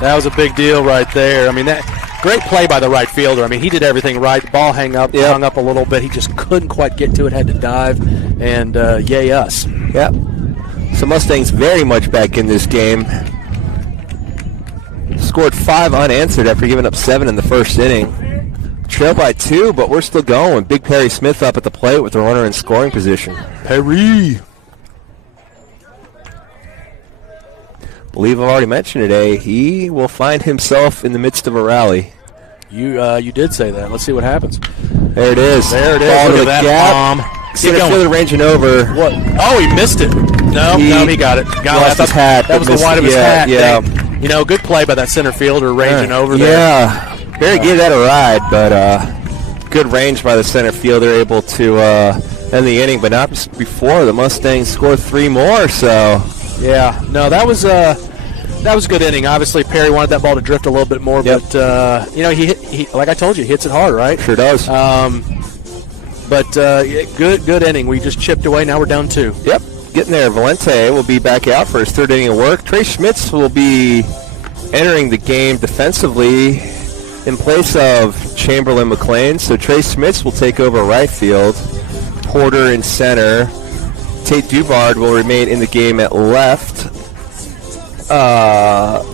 That was a big deal right there. I mean, that great play by the right fielder. I mean, he did everything right. The ball hung up a little bit. He just couldn't quite get to it, had to dive, and yay us. Yep. So Mustangs very much back in this game. Scored 5 unanswered after giving up 7 in the first inning. Trail by 2, but we're still going. Big Perry Smith up at the plate with the runner in scoring position. Perry. Believe I've already mentioned today, he will find himself in the midst of a rally. You did say that. Let's see what happens. There it is. There it is. Ball Look to at the that gap. bomb. Center Keep fielder going. ranging over. What? Oh, he missed it. No, he got it. Got Lost it. his hat, That was the missed white of it. his hat. Yeah. Dang. You know, good play by that center fielder ranging over there. Yeah. Barry gave that a ride, but good range by the center fielder, able to end the inning, but not before the Mustangs scored 3 more. So Yeah. No, that was a good inning. Obviously, Perry wanted that ball to drift a little bit more, Yep. but he like I told you, he hits it hard, right? sure does. Good inning. We just chipped away. Now we're down 2. Yep, getting there. Valente will be back out for his 3rd inning of work. Trey Schmitz will be entering the game defensively in place of Chamberlain McLean. So Trey Schmitz will take over right field. Porter in center. Tate Duvard will remain in the game at left. Got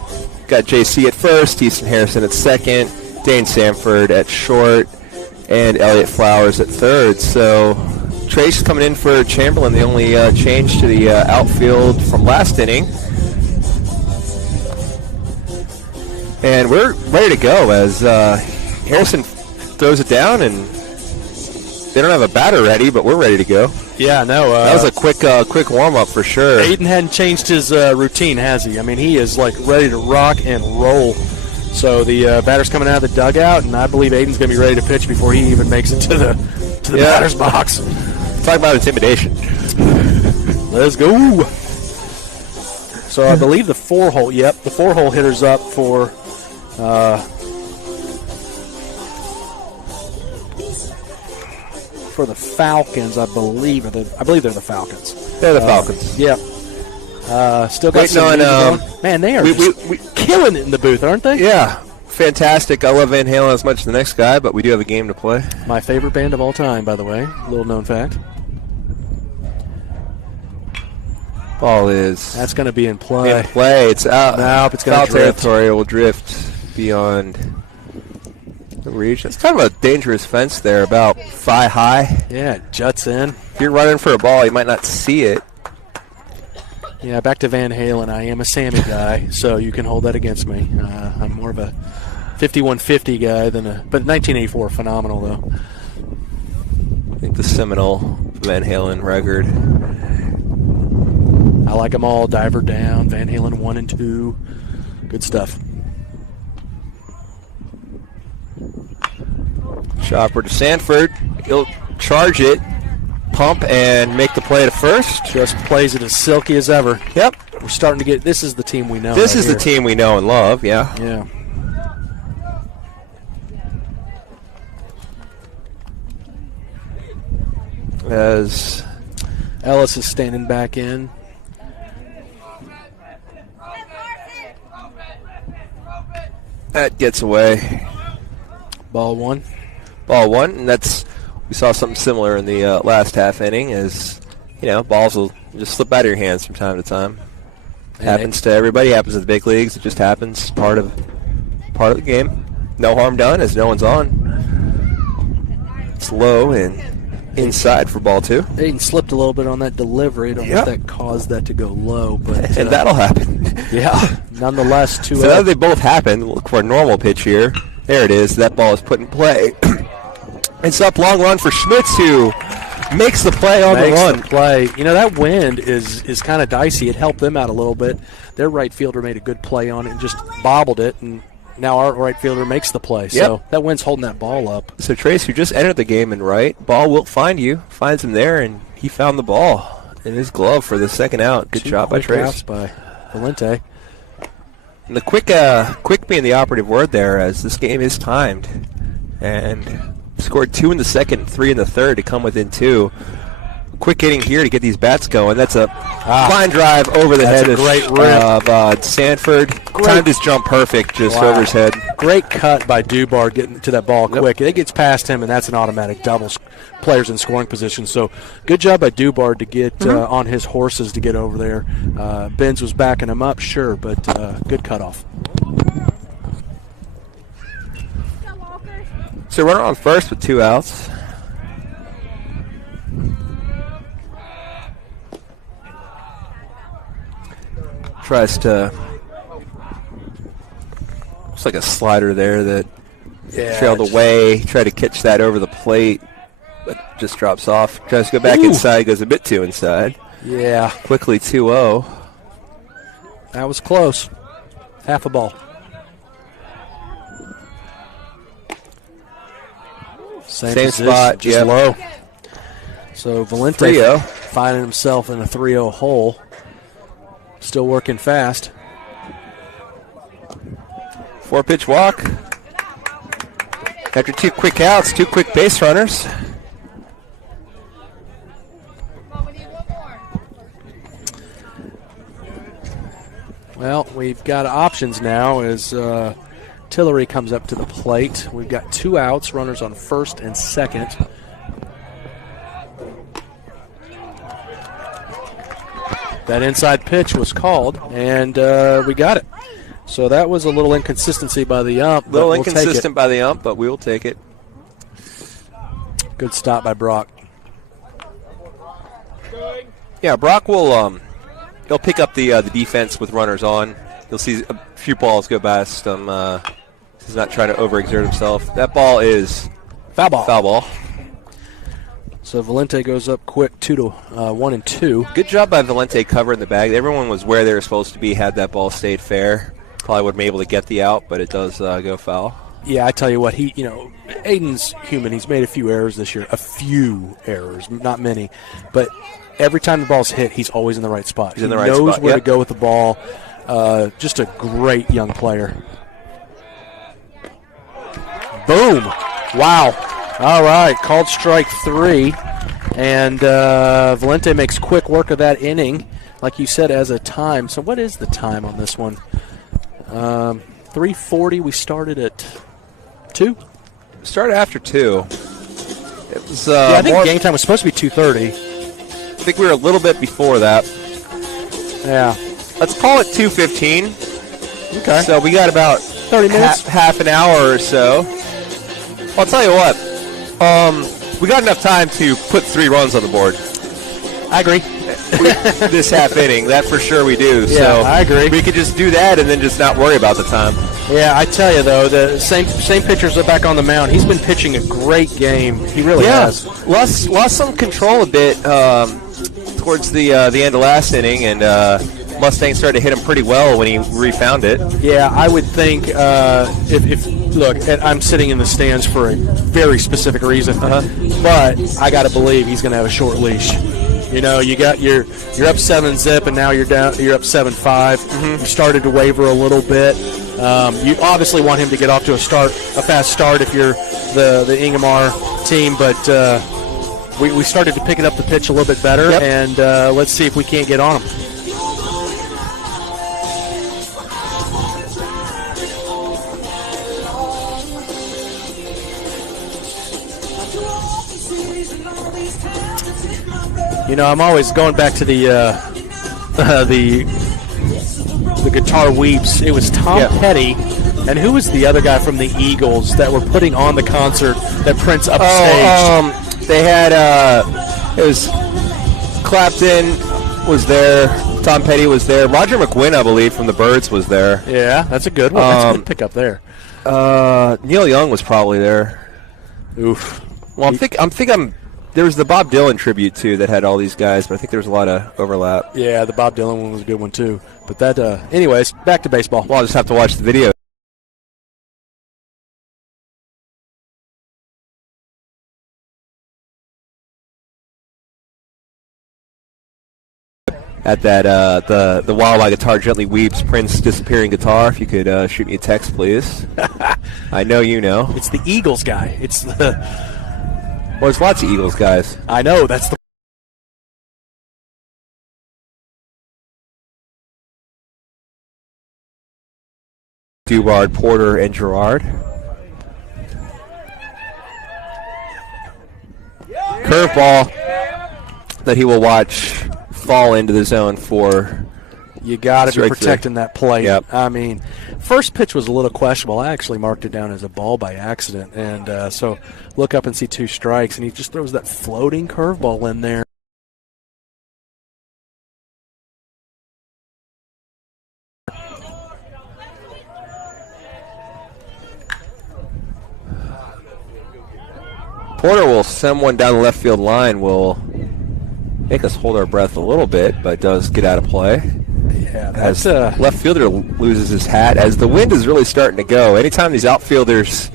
JC at first, Easton Harrison at second, Dane Sanford at short, and Elliott Flowers at third. So Trace coming in for Chamberlain, the only change to the outfield from last inning. And we're ready to go as Harrison throws it down, and they don't have a batter ready, but we're ready to go. Yeah, no. That was a quick warm-up for sure. Aiden hadn't changed his routine, has he? I mean, he is like ready to rock and roll. So the batter's coming out of the dugout, and I believe Aiden's going to be ready to pitch before he even makes it to the batter's box. Talk about intimidation. Let's go. So I believe the 4-hole. Yep, the 4-hole hitter's up for. For the Falcons, I believe they're the Falcons. They're the Falcons. Yep. Still got Waiting some on, music going. Man, they are killing it in the booth, aren't they? Yeah, fantastic. I love Van Halen as much as the next guy, but we do have a game to play. My favorite band of all time, by the way. Little known fact. Ball is. That's going to be in play. It's out. Nope, it's going Foul to drift. territory will drift beyond the reach. It's kind of a dangerous fence there, about thigh high. Yeah, it juts in. If you're running for a ball, you might not see it. Yeah, back to Van Halen. I am a Sammy guy, so you can hold that against me. I'm more of a 5150 guy than a. But 1984, phenomenal though. I think the seminal Van Halen record. I like them all. Diver Down, Van Halen 1 and 2. Good stuff. Chopper to Sanford. He'll charge it, pump, and make the play to first. Just plays it as silky as ever. Yep. We're starting to get. This is the team we know. This right is here. the team we know and love, yeah. Yeah. As Ellis is standing back in. that gets away. Ball one. Ball one, and we saw something similar in the last half inning. Is balls will just slip out of your hands from time to time. It happens to everybody. Happens in the big leagues. It just happens. Part of the game. No harm done as no one's on. It's low and inside for ball two. Aiden slipped a little bit on that delivery. I don't know if that caused that to go low, but and that'll happen. Yeah. Nonetheless, 2-0. So now they both happen. Look for a normal pitch here. There it is. That ball is put in play. It's up, long run for Schmitz, who makes the play on the run. Play. That wind is kind of dicey. It helped them out a little bit. Their right fielder made a good play on it and just bobbled it, and now our right fielder makes the play. So that wind's holding that ball up. So Trace, who just entered the game in right, ball will find you. Finds him there, and he found the ball in his glove for the second out. Good job by Trace. Outs by Valente. And the quick being the operative word there, as this game is timed, and scored 2 in the second, 3 in the third to come within 2. Quick hitting here to get these bats going. That's a line drive over the head of Sanford. Timed his jump perfect, just over his head. Great cut by Dubar getting to that ball quick. It gets past him, and that's an automatic double. Players in scoring position. So good job by Dubar to get on his horses to get over there. Benz was backing him up, sure, but good cutoff. So runner on first with 2 outs. Tries to. It's like a slider there that trailed away. Tried to catch that over the plate, but just drops off. Tries to go back inside, goes a bit too inside. Yeah. Quickly 2-0. That was close. Half a ball. Same spot, just low. So Valente 3-0. finding himself in a 3-0 hole. Still working fast. 4-pitch walk. After 2 quick outs, 2 quick base runners. Well, we've got options now as Tillery comes up to the plate. We've got 2 outs, runners on first and second. That inside pitch was called, and we got it. So that was a little inconsistency by the ump. A little but we'll take it. inconsistent by the ump, but we will take it. Good stop by Brock. Yeah, Brock will he'll pick up the defense with runners on. You'll see a few balls go past him. He's not trying to overexert himself. That ball is Foul ball. foul ball. So Valente goes up quick, 1 and 2. Good job by Valente covering the bag. Everyone was where they were supposed to be had that ball stayed fair. Probably would have been able to get the out, but it does go foul. Yeah, I tell you what, Aiden's human. He's made a few errors this year. A few errors, not many. But every time the ball's hit, he's always in the right spot. He's in the right knows spot. where Yep. to go with the ball. Just a great young player. Boom. Wow. All right, called strike 3. And Valente makes quick work of that inning, like you said, as a time. So what is the time on this one? 3:40. We started at 2. Started after 2. It was I think more, game time was supposed to be 2:30. I think we were a little bit before that. Yeah. Let's call it 2:15. Okay. So we got about 30 minutes. half an hour or so. I'll tell you what. We got enough time to put 3 runs on the board. I agree. This half inning, that for sure we do. Yeah, so I agree. We could just do that and then just not worry about the time. Yeah, I tell you though, the same pitchers are back on the mound. He's been pitching a great game. He really has. Lost some control a bit towards the end of last inning, and Mustang started to hit him pretty well when he refound it. Yeah, I would think if look, I'm sitting in the stands for a very specific reason, but I got to believe he's going to have a short leash. You got you're up 7-0, and now you're up 7-5. You started to waver a little bit. You obviously want him to get off to a fast start if you're the Ingomar team, but we started to pick it up the pitch a little bit better, and let's see if we can't get on him. I'm always going back to the guitar weeps. It was Tom Petty, and who was the other guy from the Eagles that were putting on the concert that Prince upstaged? They had it was Clapton was there, Tom Petty was there, Roger McGuinn, I believe, from the Byrds was there. Yeah, that's a good one. That's a good pickup there. Neil Young was probably there. Oof. Well, there was the Bob Dylan tribute too that had all these guys, but I think there was a lot of overlap. Yeah, the Bob Dylan one was a good one too. But that, anyways, back to baseball. Well, I'll just have to watch the video. At that, the While My Guitar Gently Weeps Prince Disappearing Guitar. If you could shoot me a text, please. I know you know. It's the Eagles guy. It's the. Well, there's lots of Eagles guys. I know, that's the. Dubard, Porter, and Gerard. Curveball that he will watch fall into the zone for. You got to be strike protecting that plate. Yep. I mean, first pitch was a little questionable. I actually marked it down as a ball by accident. And so look up and see 2 strikes, and he just throws that floating curveball in there. Porter will send one down the left field line, will make us hold our breath a little bit, but does get out of play. Yeah, As that's left fielder loses his hat, as the wind is really starting to go. Anytime these outfielders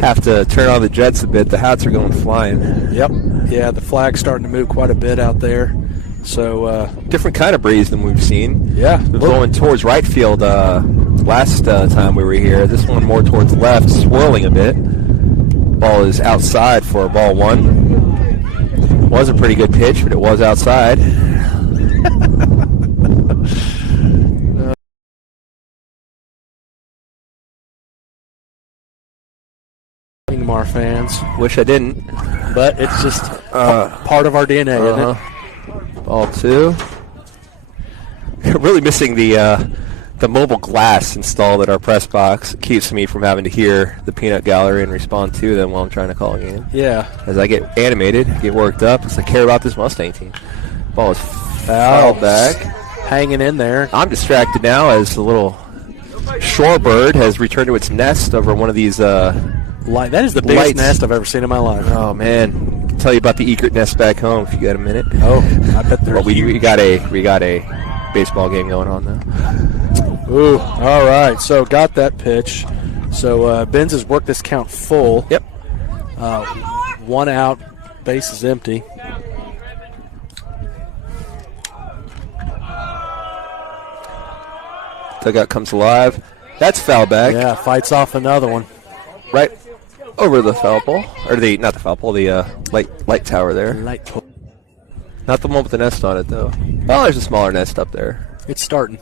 have to turn on the jets a bit, the hats are going flying. Yep. Yeah, the flag's starting to move quite a bit out there. So Different kind of breeze than we've seen. yeah, It was going towards right field last time we were here. This one more towards left, swirling a bit. Ball is outside for ball 1. Was a pretty good pitch, but it was outside. Ingomar fans, Wish I didn't. but it's just part of our DNA, isn't it? Ball 2. Really missing the the mobile glass installed at our press box keeps me from having to hear the peanut gallery and respond to them while I'm trying to call a game. Yeah. As I get animated, get worked up, because I care about this Mustang team. Ball is fouled back. Hanging in there. I'm distracted now as the little shorebird has returned to its nest over one of these That is the biggest lights. Nest I've ever seen in my life. Oh, man. I can tell you about the egret nest back home if you got a minute. Oh, I bet there's. Well, we got a baseball game going on now. Ooh, all right. So got that pitch. So Benz has worked this count full. Yep. 1 out, base is empty. Dugout comes alive. That's foul back. Yeah, fights off another one. Right over the foul pole. Or not the foul pole, the light tower there. Light pole. Not the one with the nest on it, though. Oh, there's a smaller nest up there. It's starting.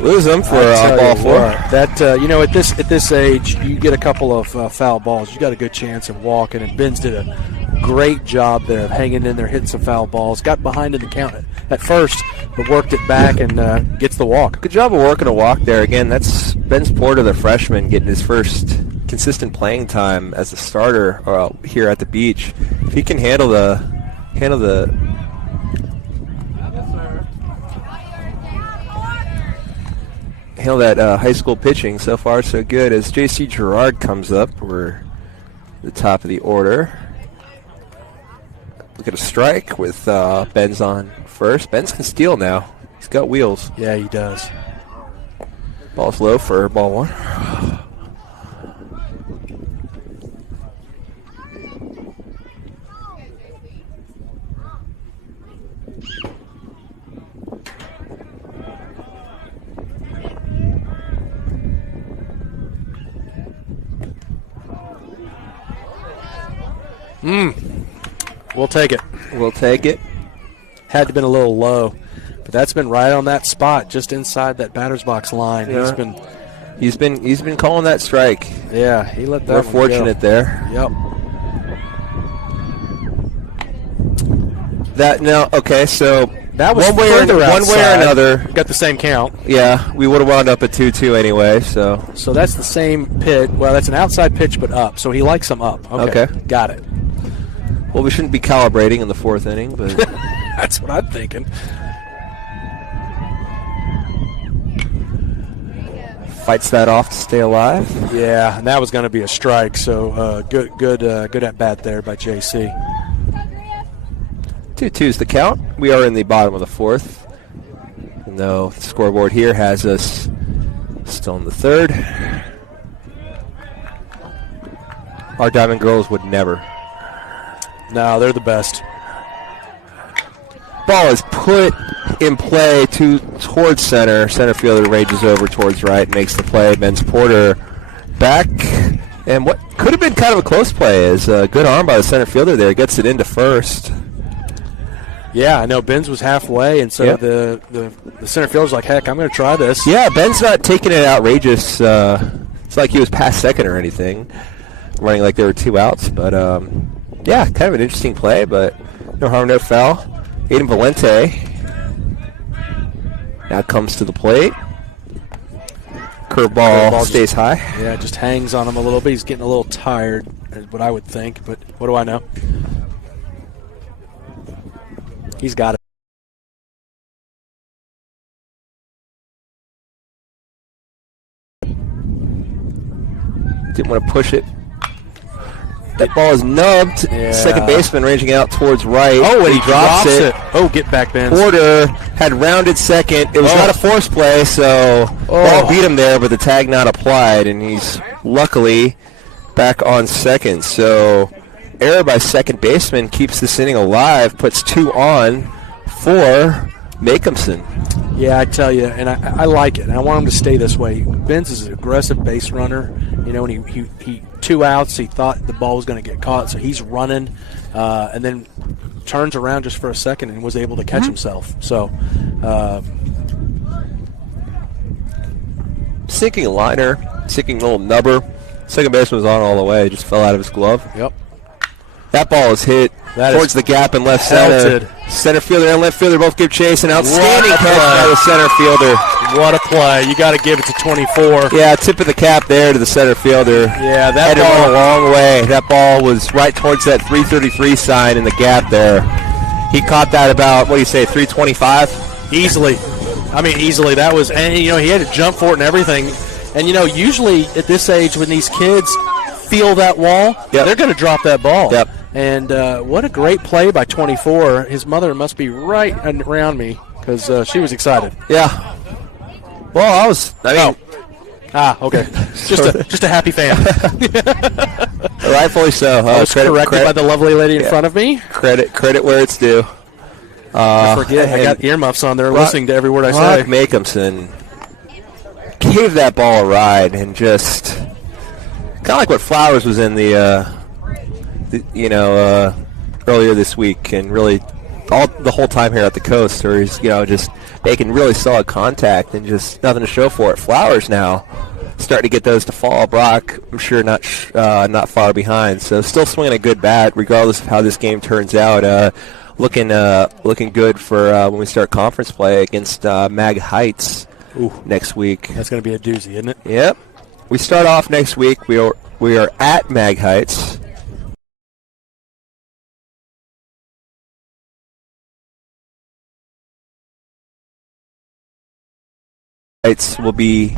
Lose them for I'll tell ball you 4. what, that at this age, you get a couple of foul balls, you got a good chance of walking. And Benz did a great job there of hanging in there, hitting some foul balls. Got behind in the count at first, but worked it back and gets the walk. Good job of working a walk there. Again, that's Ben's Porter, the freshman, getting his first consistent playing time as a starter here at the beach. If he can handle the that high school pitching, so far so good. As J.C. Gerard comes up, we're the top of the order. Look at a strike with Benz on first. Benz can steal now. He's got wheels. Yeah, he does. Ball's low for ball 1. We'll take it. We'll take it. Had to have been a little low, but that's been right on that spot, just inside that batter's box line. Yeah. He's been calling that strike. Yeah, he let that We're one fortunate go. there. Yep. So That was one way further or outside. another. Got the same count. Yeah, we would have wound up at 2-2 anyway. So That's the same pitch. Well, that's an outside pitch, but up. So he likes them up. Okay. Got it. well, we shouldn't be calibrating in the 4th inning, but That's what I'm thinking. fights that off to stay alive. Yeah, and that was going to be a strike. So good at bat there by JC. 2-2's the count. We are in the bottom of the 4th. Even though the scoreboard here has us still in the 3rd. Our Diamond Girls would never. No, they're the best. Ball is put in play towards center. Center fielder rages over towards right, makes the play. Ben's Porter back. And what could have been kind of a close play is a good arm by the center fielder there. Gets it into first. Yeah, I know Ben's was halfway, and so Yep. the center fielder's like, heck, I'm going to try this. Yeah, Ben's not taking it outrageous. It's like he was past second or anything, running like there were 2 outs. But, yeah, kind of an interesting play, but no harm, no foul. Aiden Valente now comes to the plate. Curveball stays high. Yeah, just hangs on him a little bit. He's getting a little tired, is what I would think, but what do I know? He's got it. Didn't want to push it. That ball is nubbed. Yeah. Second baseman ranging out towards right. Oh, and he drops it. Oh, get back, Ben. Porter had rounded second. It was not a force play, so ball beat him there, but the tag not applied, and he's luckily back on second. So error by second baseman keeps this inning alive, puts 2 on for Makeumson. Yeah, I tell you, and I like it, and I want him to stay this way. Benz is an aggressive base runner, and he 2 outs, he thought the ball was going to get caught, so he's running, and then turns around just for a second and was able to catch himself. So, Sinking liner, sinking little nubber. Second baseman was on all the way, just fell out of his glove. yep. That ball is hit towards the gap in left center. Center fielder and left fielder both give chase. An outstanding catch by the center fielder. What a play. You got to give it to 24. Yeah, tip of the cap there to the center fielder. Yeah, that Headed ball went a long way. That ball was right towards that 333 sign in the gap there. He caught that about, what do you say, 325? Easily. I mean, easily. That was, and he had to jump for it and everything. And, usually at this age when these kids feel that wall, they're going to drop that ball. Yep. And what a great play by 24. His mother must be right around me because she was excited. Yeah. Well, Okay. just a happy fan. Rightfully so. I was corrected by the lovely lady in front of me. Credit where it's due. I forget. I got earmuffs on there listening to every word I say. Brock Makemson gave that ball a ride and just kind of like what Flowers was in earlier this week, and really the whole time here at the Coast, where he's just making really solid contact and just nothing to show for it. Flowers now starting to get those to fall. Brock, I'm sure not far behind. So still swinging a good bat, regardless of how this game turns out. Looking good for when we start conference play against Mag Heights next week. That's going to be a doozy, isn't it? Yep. We start off next week. We are at Mag Heights. Heights will be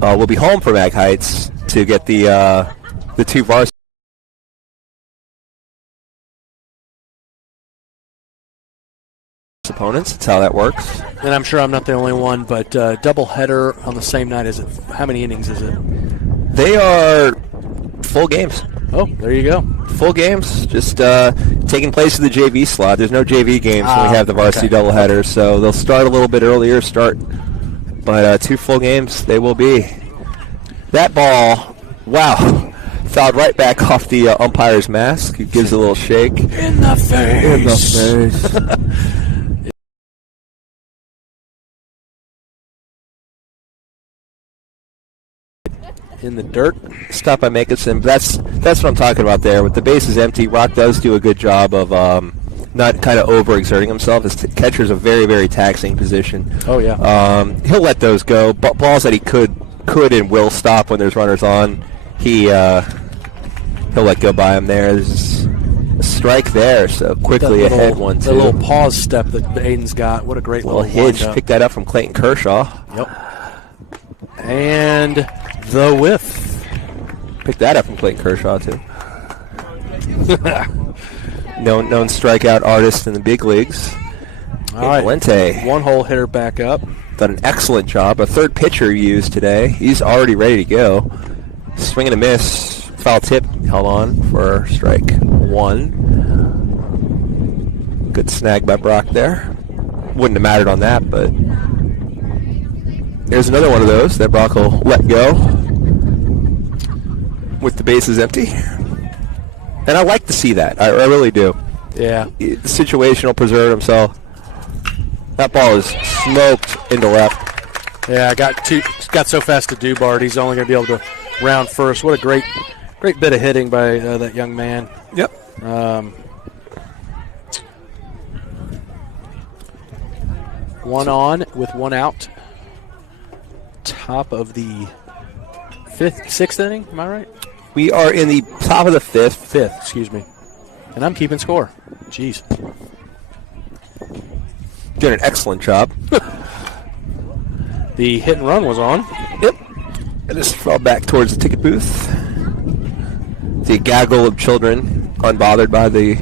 home for Mag Heights to get the two varsity opponents. That's how that works. And I'm sure I'm not the only one, but double header on the same night. Is it? How many innings is it? They are full games. Oh, there you go. Full games, just taking place in the JV slot. There's no JV games when we have the varsity doubleheader, so they'll start a little bit earlier. But 2 full games they will be. That ball, wow, fouled right back off the umpire's mask. He gives a little shake. In the face. In the dirt. Stop by Makemson. That's what I'm talking about there. With the bases empty, Rock does do a good job of not kind of overexerting himself. His catcher's a very, very taxing position. Oh, yeah. He'll let those go. Balls that he could and will stop when there's runners on, he'll let go by him there. There's a strike there, so quickly ahead 1-2. The little pause step that Aiden's got. What a great little hitch. Picked that up from Clayton Kershaw. Yep. And the whiff. Picked that up from Clayton Kershaw, too. known strikeout artist in the big leagues. All right. Valente. One-hole hitter back up. Done an excellent job. A third pitcher used today. He's already ready to go. Swing and a miss. Foul tip held on for strike 1. Good snag by Brock there. Wouldn't have mattered on that, but there's another one of those that Brock will let go with the bases empty. And I like to see that. I really do. Yeah. The situation will preserve himself. That ball is smoked into left. Yeah, got so fast to Dubart. He's only going to be able to round first. What a great bit of hitting by that young man. Yep. One on with one out. Top of the sixth inning. Am I right? We are in the top of the fifth. Fifth, excuse me. And I'm keeping score. Jeez. Doing an excellent job. The hit and run was on. Yep. I just fell back towards the ticket booth. The gaggle of children, unbothered by the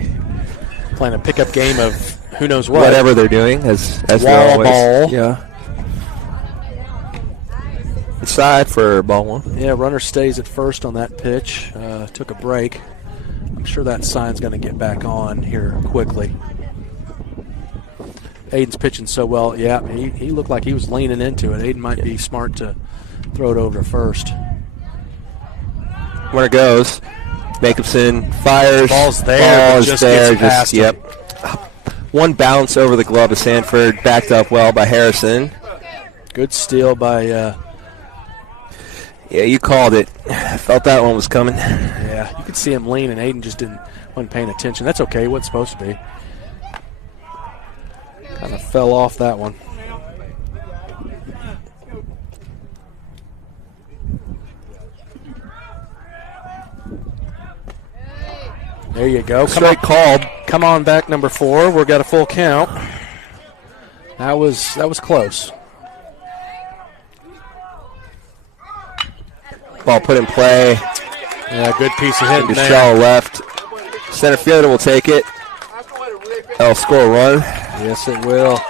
playing a pickup game of who knows what. Whatever they're doing, as wall they're always. Ball. Yeah. Inside for ball 1. Yeah, runner stays at first on that pitch. Took a break. I'm sure that sign's going to get back on here quickly. Aiden's pitching so well. Yeah, he looked like he was leaning into it. Aiden might be smart to throw it over to first. Where it goes. Makemson fires. Ball's there. Ball's just there. Gets past him. One bounce over the glove of Sanford. Backed up well by Harrison. Good steal by Yeah, you called it. Felt that one was coming. Yeah, you could see him lean, and Aiden just wasn't paying attention. That's okay. He wasn't supposed to be. Kind of fell off that one. There you go. Straight called. Come on back, number 4. We've got a full count. That was close. Ball put in play. Yeah, good piece of hitting To there. shallow left. Center fielder will take it. That'll score a run. Yes, it will.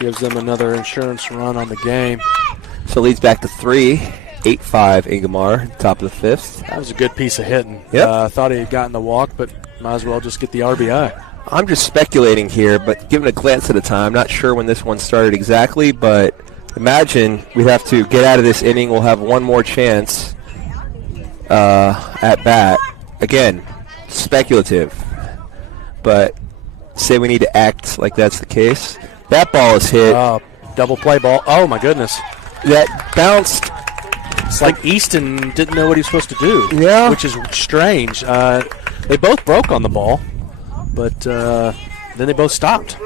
Gives them another insurance run on the game. So leads back to 3. 8-5 Ingomar, top of the 5th. That was a good piece of hitting. Yep. I thought he had gotten the walk, but might as well just get the RBI. I'm just speculating here, but given a glance at the time, not sure when this one started exactly, but imagine we have to get out of this inning. We'll have one more chance at bat. Again, speculative, but say we need to act like that's the case. That ball is hit. Double play ball. Oh, my goodness. That bounced. It's like Easton didn't know what he was supposed to do. Yeah. Which is strange. They both broke on the ball, but then they both stopped.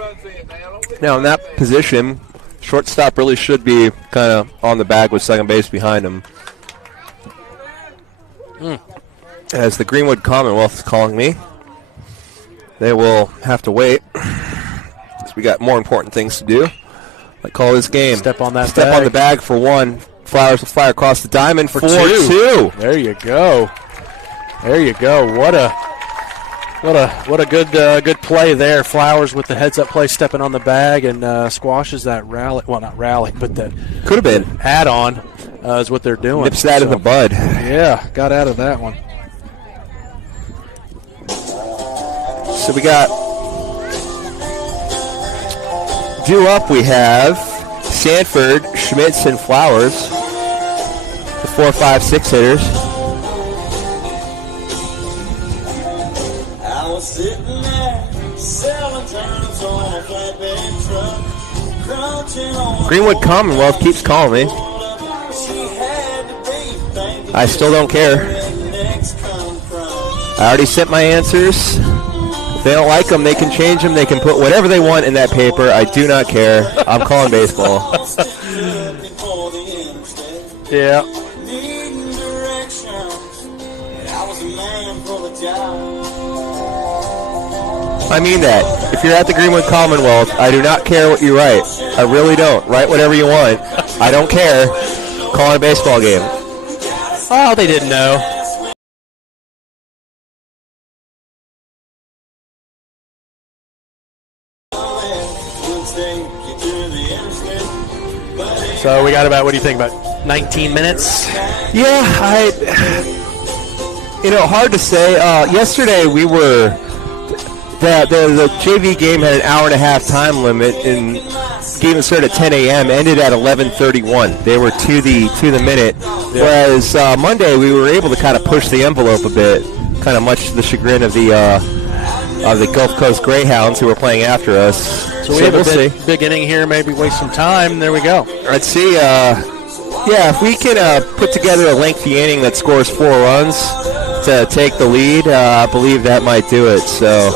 Now, in that position, shortstop really should be kind of on the bag with second base behind him. As the Greenwood Commonwealth is calling me, they will have to wait because we got more important things to do. Like call this game. Step on that Step bag. on the bag for 1. Flowers will fly across the diamond for 2. 2. There you go. There you go. What a good play there. Flowers with the heads-up play, stepping on the bag, and squashes that rally. Well, not rally, but the Could have been. add-on is what they're doing. Nips that in the bud. Yeah, got out of that one. So we got due up. We have Sanford, Schmitz, and Flowers. The 4, 5, 6 hitters. I was sitting there selling turnips on a flatbed truck, crunching on Greenwood Commonwealth keeps calling me. she had to be thinking I still don't care. rednecks come from. I already sent my answers. If they don't like them, they can change them. They can put whatever they want in that paper. I do not care. I'm calling baseball. Looking for the interstate, Yeah. needing directions. I was a man for the job. I mean that. If you're at the Greenwood Commonwealth, I do not care what you write. I really don't. Write whatever you want. I don't care. Calling a baseball game. Oh, they didn't know. So we got about, what do you think, about 19 minutes? Yeah, hard to say. Yesterday we were the JV game had an hour and a half time limit, and game started at 10 a.m. ended at 11:31. They were to the minute. Whereas Monday we were able to kind of push the envelope a bit, kind of much to the chagrin of the Gulf Coast Greyhounds who were playing after us. So we have we'll a see. big inning here, maybe waste some time. There we go. Let's see. If we can put together a lengthy inning that scores 4 runs to take the lead, I believe that might do it. So,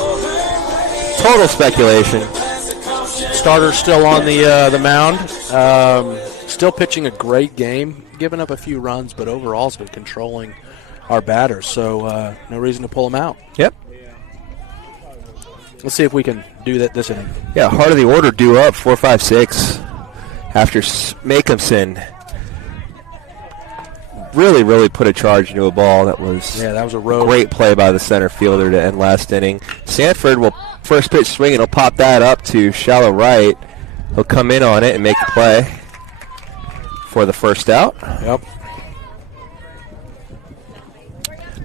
total speculation. Starter still on the mound. Still pitching a great game, giving up a few runs, but overall has been controlling our batters. So no reason to pull him out. Yep. Let's see if we can do that this inning. Yeah, heart of the order due up, 4, 5, 6. After Makehamson really put a charge into a ball that was that was a road. Great play by the center fielder to end last inning. Sanford will first pitch swing, and he'll pop that up to shallow right. He'll come in on it and make the play for the first out. Yep.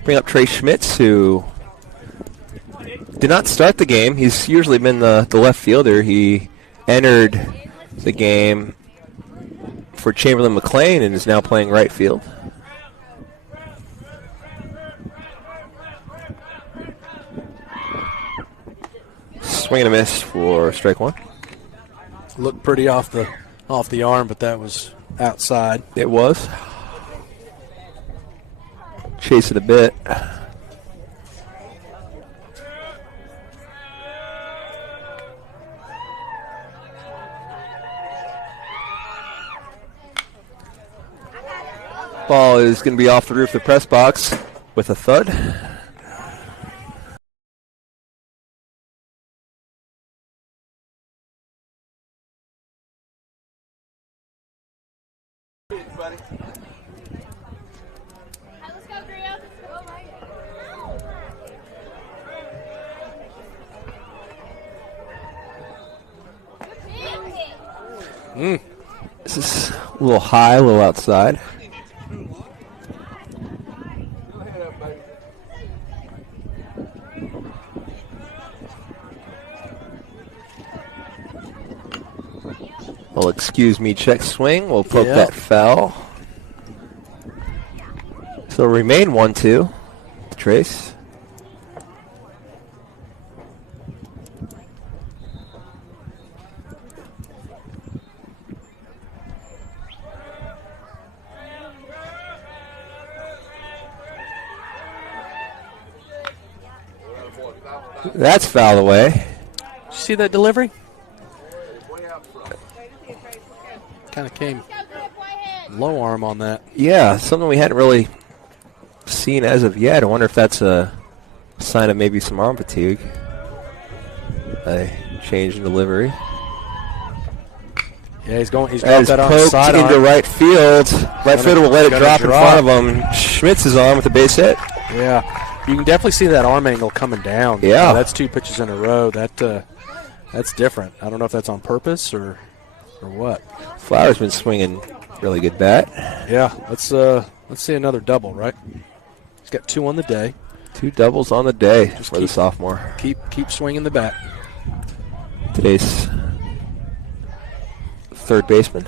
Bring up Trey Schmitz, who did not start the game. He's usually been the left fielder. He entered the game for Chamberlain McLean and is now playing right field. Swing and a miss for strike 1. Looked pretty off the arm, but that was outside. It was. chase it a bit. Ball is going to be off the roof of the press box with a thud. Let's go, Graham. This is a little high, a little outside. Well, excuse me, check swing. We'll poke that foul. So remain 1-2. Trace. That's foul away. Did you see that delivery? Kind of came low arm on that. Yeah, something we hadn't really seen as of yet. I wonder if that's a sign of maybe some arm fatigue. A change in delivery. Yeah, he's got As that on the poked side into arm. right field. Right fielder will let it drop in front of him. Schmitz is on with a base hit. Yeah, you can definitely see that arm angle coming down. Yeah. That's 2 pitches in a row. That's different. I don't know if that's on purpose or what. Flower's been swinging really good bat. Yeah, let's see another double, right? He's got 2 on the day. 2 doubles on the day for the sophomore. Keep swinging the bat. Today's third baseman.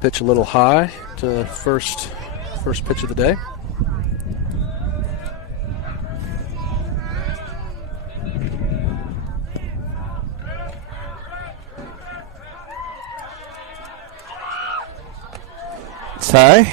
Pitch a little high to first pitch of the day. It's high.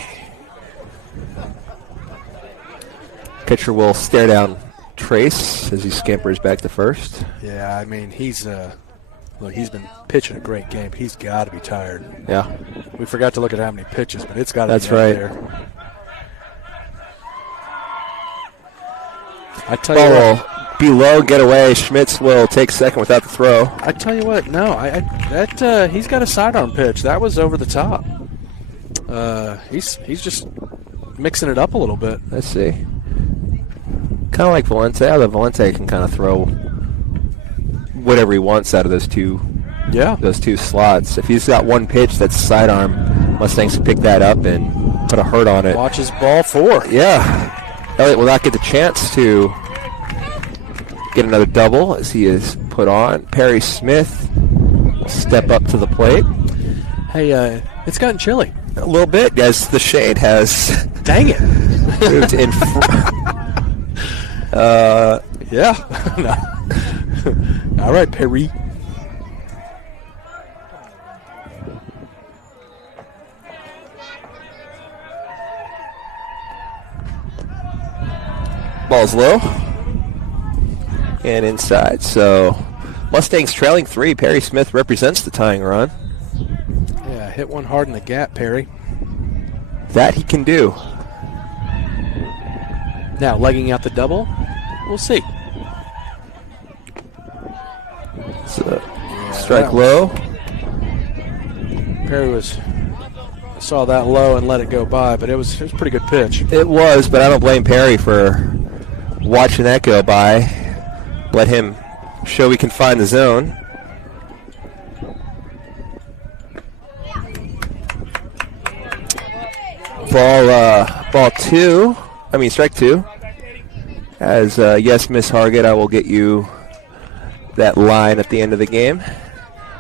Pitcher will stare down Trace as he scampers back to first. Yeah, I mean he's been pitching a great game. He's got to be tired. Yeah. We forgot to look at how many pitches, but it's got to be That's out right. there. I tell you Ball what, will be low, get away. Schmitz will take second without the throw. I tell you what, no, he's got a sidearm pitch. That was over the top. He's just mixing it up a little bit. Let's see. Kind of like Valente, although Valente can kind of throw whatever he wants out of those two slots. If he's got one pitch that's sidearm, Mustangs can pick that up and put a hurt on it. Watch his ball 4. Yeah. Elliott will not get the chance to get another double as he is put on. Perry Smith will step up to the plate. Hey, it's gotten chilly. A little bit as the shade has Dang it. moved in Yeah. All right, Perry. Ball's low and inside. So Mustangs trailing 3. Perry Smith represents the tying run. Yeah, hit one hard in the gap, Perry. That he can do. Now, legging out the double, we'll see. So, strike low. Perry saw that low and let it go by, but it was a pretty good pitch. It was, but I don't blame Perry for watching that go by. Let him show he can find the zone. Strike 2. As yes, Miss Hargett, I will get you that line at the end of the game.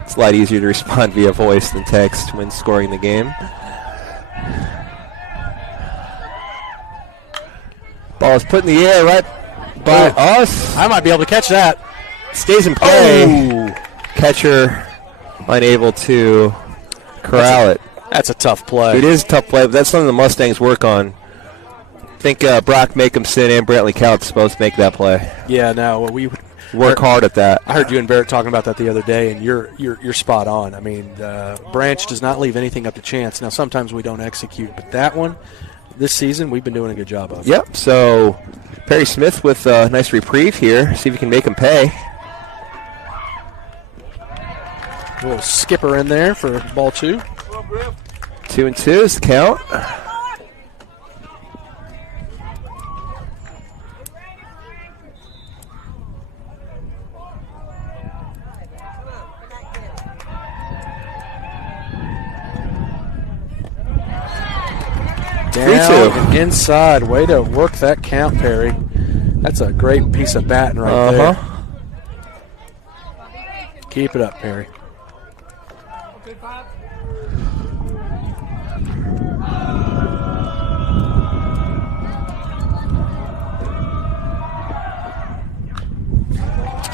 It's a lot easier to respond via voice than text when scoring the game. Ball is put in the air right by us. I might be able to catch that. Stays in play. Oh. Catcher unable to corral it. That's a tough play. It is a tough play, but that's something the Mustangs work on. I think Brock Makehamson and Brantley Couts both make that play. Yeah, no, we work hard at that. I heard you and Barrett talking about that the other day, and you're spot on. I mean, Branch does not leave anything up to chance. Now, sometimes we don't execute, but that one, this season, we've been doing a good job of. Yep, so Perry Smith with a nice reprieve here. See if he can make him pay. A little skipper in there for ball 2. 2-2 is the count. Down and inside. Way to work that count, Perry. That's a great piece of batting right there. Keep it up, Perry.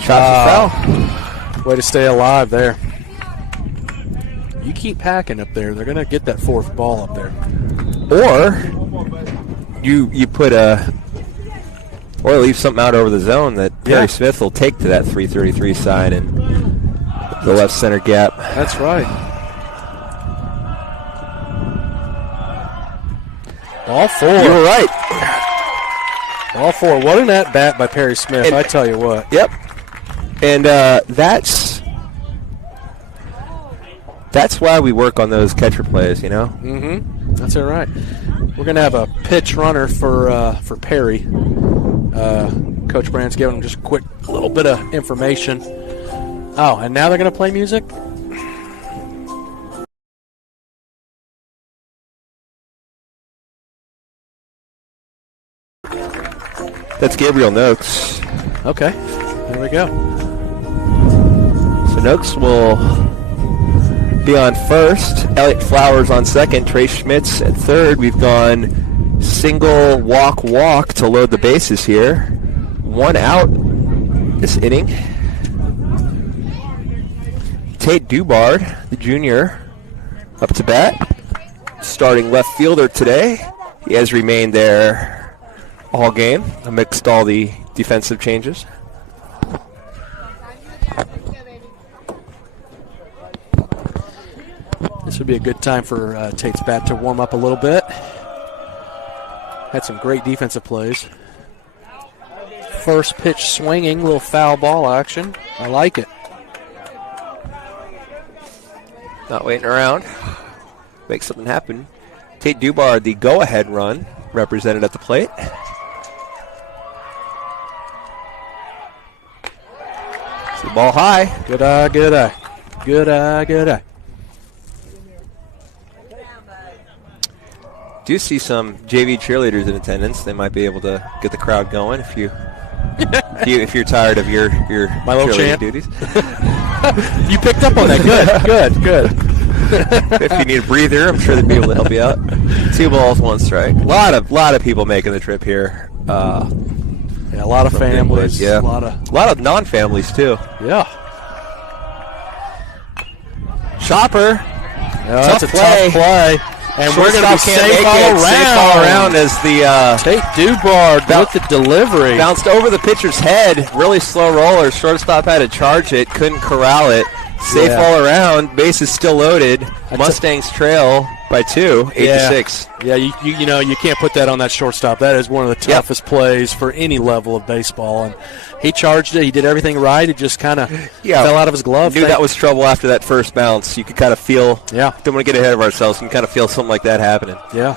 Foul. Way to stay alive there. You keep packing up there. They're going to get that 4th ball up there. Or you put or leave something out over the zone that Perry Smith will take to that 333 side and the left center gap. That's right. Ball 4. You were right. Ball 4. What an at bat by Perry Smith, I tell you what. Yep. And that's why we work on those catcher plays, you know? Mm-hmm. That's all right. We're going to have a pitch runner for Perry. Coach Brandt's giving him just a quick little bit of information. Oh, and now they're going to play music? That's Gabriel Noakes. Okay, there we go. So Noakes will be on first. Elliott Flowers on second. Trey Schmitz at third. We've gone single walk to load the bases here. 1 out this inning. Tate Dubard, the junior, up to bat. Starting left fielder today. He has remained there all game amidst all the defensive changes. This would be a good time for Tate's bat to warm up a little bit. Had some great defensive plays. First pitch swinging, little foul ball action. I like it. Not waiting around. Make something happen. Tate Dubard, the go-ahead run, represented at the plate. So ball high. Good eye, good eye. Good eye, good eye. Do see some JV cheerleaders in attendance. They might be able to get the crowd going if you if you're tired of your my little cheerleading champ duties. You picked up on that. Good. If you need a breather, I'm sure they'd be able to help you out. 2 balls, 1 strike. A lot of people making the trip here. Yeah, a lot of families. Yeah, a lot of non-families too. Yeah. Chopper. That's a tough play. And we're going to be safe all around as the Tate Dubard with the delivery. Bounced over the pitcher's head. Really slow roller. Shortstop had to charge it. Couldn't corral it. Safe all around. Bases still loaded. Mustangs trail by 2, 8-6. Yeah, you can't put that on that shortstop. That is one of the toughest plays for any level of baseball. And he charged it. He did everything right. It just kind of fell out of his glove. Knew that was trouble after that first bounce. You could kind of feel. Yeah. Don't want to get ahead of ourselves. You can kind of feel something like that happening. Yeah.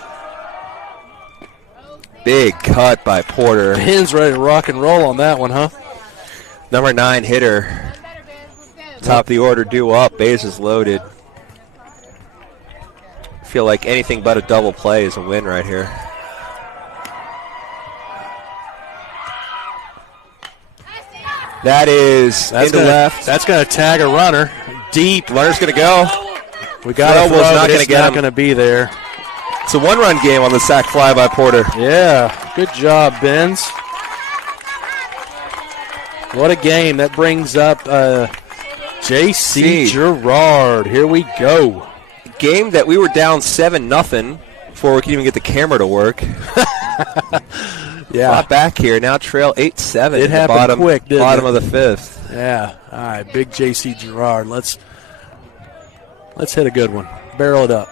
Big cut by Porter. Ben's ready to rock and roll on that one, huh? Number 9 hitter. Top of the order due up. Bases loaded. I feel like anything but a double play is a win right here. That's into left. That's going to tag a runner deep. Runner's going to go. We got it. Not going to be there. It's a 1-run game on the sac fly by Porter. Yeah, good job, Benz. What a game. That brings up J.C. Girard. Here we go. Game that we were down 7-0 before we could even get the camera to work. Yeah. Fought back here. Now trail 8-7. It happened quick, didn't Bottom it? of the fifth. Yeah. All right, big J.C. Girard. Let's hit a good one. Barrel it up.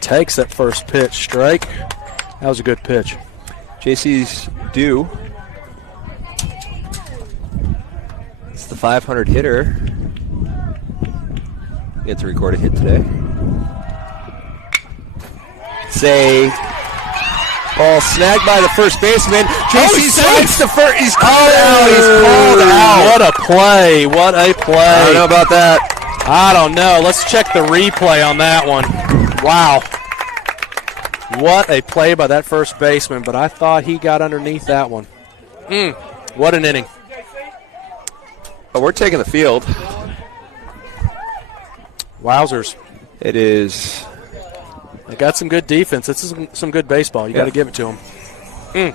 Takes that first pitch. Strike. That was a good pitch. JC's due. It's the 500 hitter. Get to record a hit today. Say ball snagged by the first baseman. JC slides to first. He's called out. He's called out. What a play. What a play. I don't know about that. I don't know. Let's check the replay on that one. Wow. What a play by that first baseman, but I thought he got underneath that one. What an inning. But we're taking the field. Wowzers. It is. They got some good defense. This is some good baseball. You got to give it to them.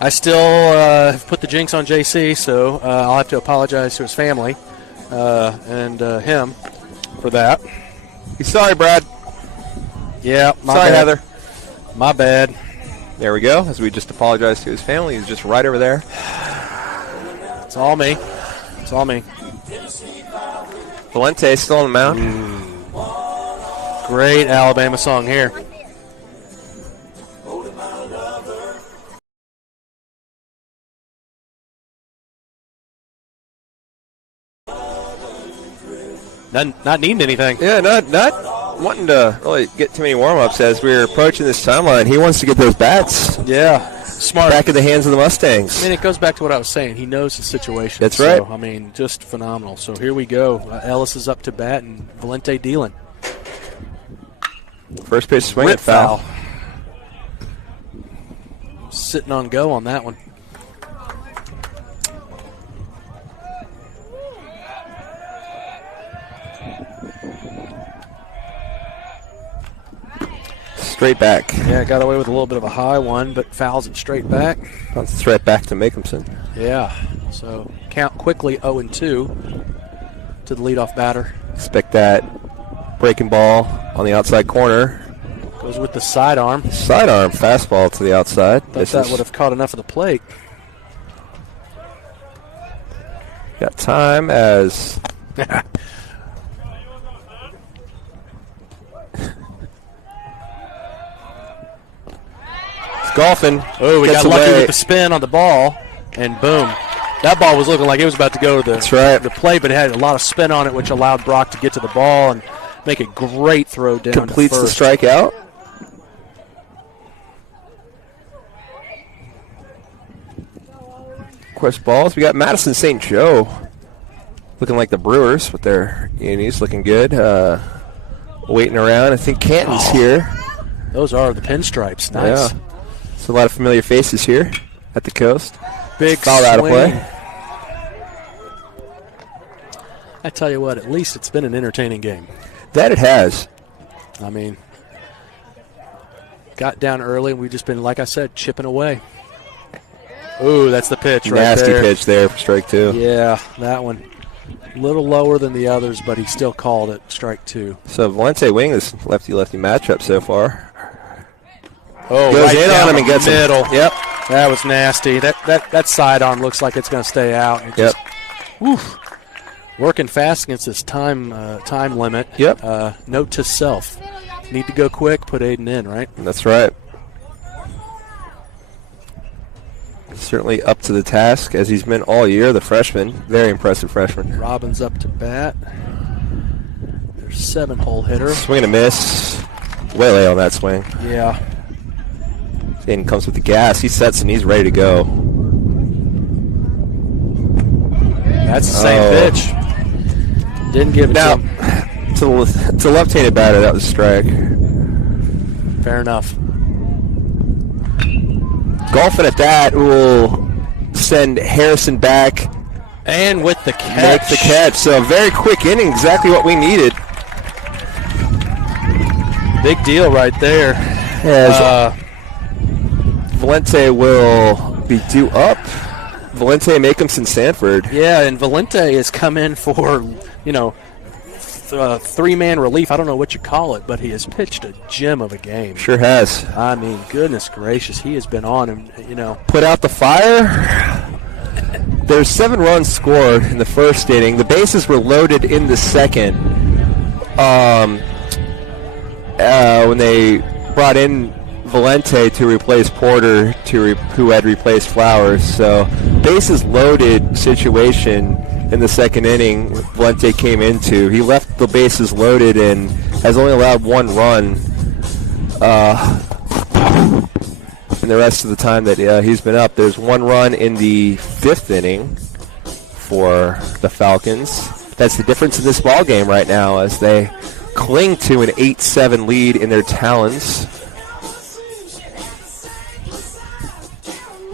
I still have put the jinx on JC, so I'll have to apologize to his family and him for that. He's sorry, Brad. Yeah, my Sorry, bad. Heather. My bad. There we go. As we just apologized to his family. He's just right over there. It's all me. It's all me. Valente still on the mound. Great Alabama song here. Not needing anything. Yeah, not wanting to really get too many warm-ups as we're approaching this timeline. He wants to get those bats Yeah, smart. back in the hands of the Mustangs. I mean, it goes back to what I was saying. He knows the situation. That's right. So, I mean, just phenomenal. So here we go. Ellis is up to bat and Valente dealing. First pitch swing Whip and foul. Sitting on go on that one. Straight back. Yeah, got away with a little bit of a high one, but fouls it straight back. Bounce the threat back to Makehamson. Yeah, so count quickly 0-2 to the leadoff batter. Expect that breaking ball on the outside corner. Goes with the sidearm. Sidearm fastball to the outside. Thought that would have caught enough of the plate. Got time as it's golfing. Oh, we Gets got lucky away. with the spin on the ball, and boom. That ball was looking like it was about to go to That's right. the plate, but it had a lot of spin on it, which allowed Brock to get to the ball and make a great throw down Completes to the first. strikeout. Quest balls. We got Madison St. Joe looking like the Brewers with their unis looking good. Waiting around. I think Canton's here. Those are the pinstripes. Nice. Yeah. So a lot of familiar faces here at the coast. Big Foul out of swing. play. I tell you what, at least it's been an entertaining game. That it has. I mean, got down early, and we've just been, like I said, chipping away. Ooh, that's the pitch right Nasty there. pitch there for strike two. Yeah, that one. A little lower than the others, but he still called it strike two. So Valente winning this lefty-lefty matchup so far. Oh, Goes right in down on him the and gets middle. him. Yep. That was nasty. That sidearm looks like it's going to stay out. It Yep. Oof. Working fast against this time limit. Yep. Note to self: need to go quick. Put Aiden in. Right. That's right. Certainly up to the task as he's been all year. The freshman, very impressive freshman. Robbins up to bat. There's 7-hole hitter. Swing and a miss. Way late on that swing. Yeah. Aiden comes with the gas. He sets and he's ready to go. That's the same pitch. Didn't give it Now, to him. to left-handed batter, that was a strike. Fair enough. Golfing at that will send Harrison back. And with the catch. Make the catch. So a very quick inning, exactly what we needed. Big deal right there. As Valente will be due up. Valente, Makehamson, Sanford. Yeah, and Valente has come in for, three-man relief. I don't know what you call it, but he has pitched a gem of a game. Sure has. I mean, goodness gracious, he has been on him, Put out the fire. There's 7 runs scored in the first inning. The bases were loaded in the second. When they brought in Valente to replace Porter, who had replaced Flowers. So bases loaded situation in the second inning Valente came into. He left the bases loaded and has only allowed 1 run in the rest of the time that he's been up. There's 1 run in the 5th inning for the Falcons. That's the difference in this ball game right now as they cling to an 8-7 lead in their talons.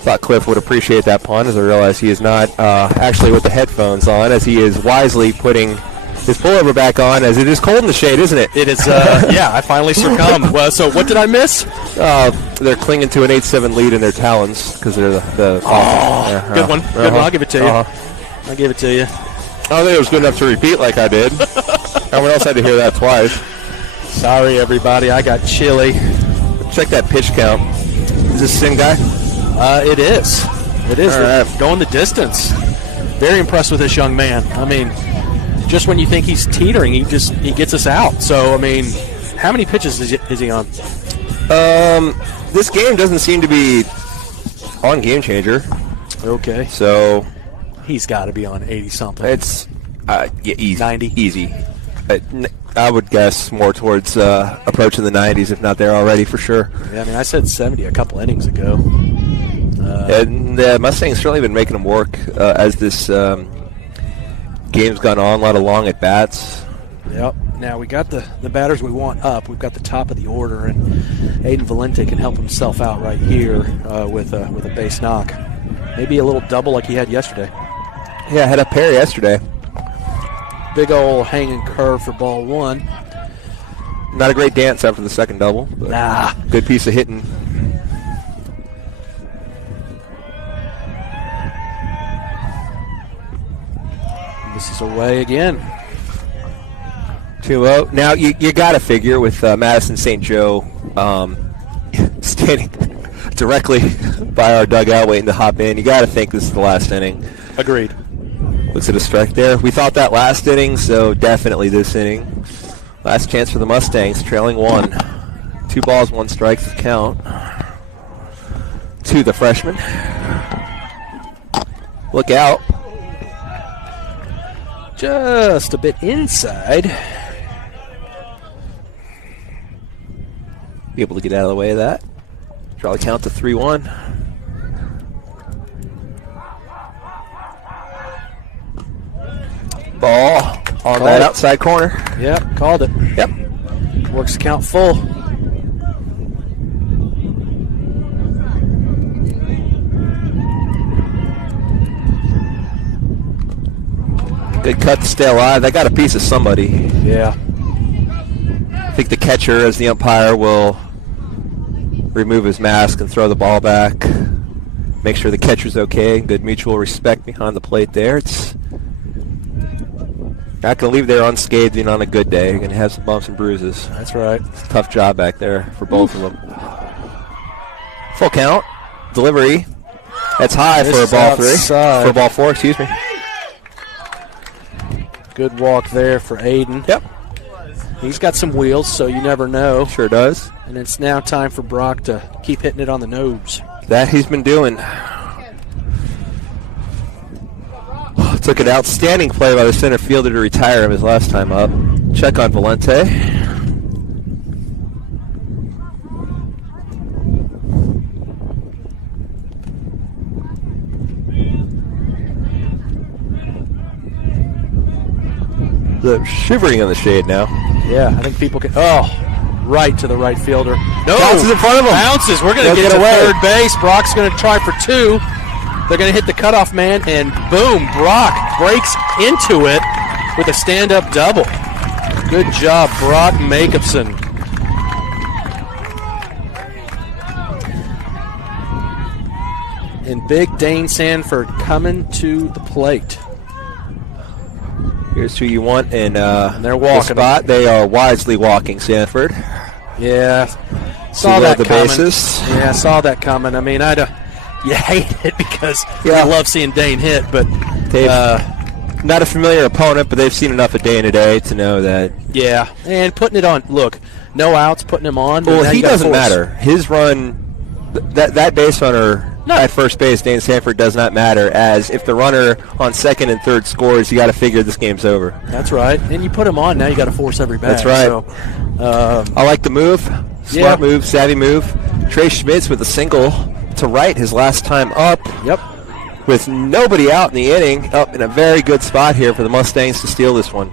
Thought Cliff would appreciate that pun, as I realize he is not actually with the headphones on, as he is wisely putting his pullover back on, as it is cold in the shade, isn't it? It is, yeah, I finally succumbed. Well, so what did I miss? They're clinging to an 8-7 lead in their talons because they're the good one. Good one. I'll give it to you. I'll give it to you. I don't think it was good enough to repeat like I did. Everyone else had to hear that twice. Sorry, everybody. I got chilly. Check that pitch count. Is this Sin guy? It is. It is. Right. Going the distance. Very impressed with this young man. I mean, just when you think he's teetering, he gets us out. So, I mean, how many pitches is he on? This game doesn't seem to be on Game Changer. Okay. So he's got to be on 80-something. It's easy. 90? Easy. I would guess more towards approaching the 90s, if not there already, for sure. Yeah, I mean, I said 70 a couple innings ago. And the Mustangs certainly been making them work as this game's gone on. A lot of long at-bats. Yep. Now, we got the batters we want up. We've got the top of the order, and Aiden Valente can help himself out right here with a base knock. Maybe a little double like he had yesterday. Yeah, had a pair yesterday. Big old hanging curve for ball 1. Not a great dance after the second double. But good piece of hitting. This is away again. 2-0. Now, you got to figure with Madison St. Joe standing directly by our dugout waiting to hop in, you got to think this is the last inning. Agreed. Looks at a strike there. We thought that last inning, so definitely this inning. Last chance for the Mustangs, trailing 1. 2 balls, 1 strike to count. To the freshman. Look out. Just a bit inside. Be able to get out of the way of that. Draw the count to 3-1. Ball on that outside corner. Yep, called it. Yep. Works the count full. Good cut to stay alive. They got a piece of somebody. Yeah. I think the catcher, as the umpire, will remove his mask and throw the ball back. Make sure the catcher's okay. Good mutual respect behind the plate there. It's not going to leave there unscathed on a good day. You're going to have some bumps and bruises. That's right. It's a tough job back there for both of them. Full count. Delivery. That's high for a ball 3. For a ball 4, excuse me. Good walk there for Aiden. Yep. He's got some wheels, so you never know. Sure does. And it's now time for Brock to keep hitting it on the nose. That he's been doing. Took an outstanding play by the center fielder to retire him his last time up. Check on Valente. The shivering in the shade now. Yeah, I think people can. Oh, right to the right fielder. No, bounces in front of him. Bounces. We're going to get to third base. Brock's going to try for 2. They're going to hit the cutoff man, and boom, Brock breaks into it with a stand-up double. Good job, Brock Makeupson. and big Dane Sanford coming to the plate. Here's who you want in they're walking the spot. They are wisely walking Sanford. Yeah, saw that the coming. Bases. Yeah, saw that coming. I mean, you hate it because you love seeing Dane hit, but not a familiar opponent, but they've seen enough of Dane today to know that. Yeah, and putting it on. Look, no outs, putting him on. Well, he doesn't matter. His run, that base runner. No. At first base, Dane Sanford does not matter, as if the runner on second and third scores, you got to figure this game's over. That's right. And you put him on, now you got to force every bat. That's right. So, I like the move. Smart move, savvy move. Trey Schmitz with a single to right his last time up. Yep. With nobody out in the inning, up in a very good spot here for the Mustangs to steal this one.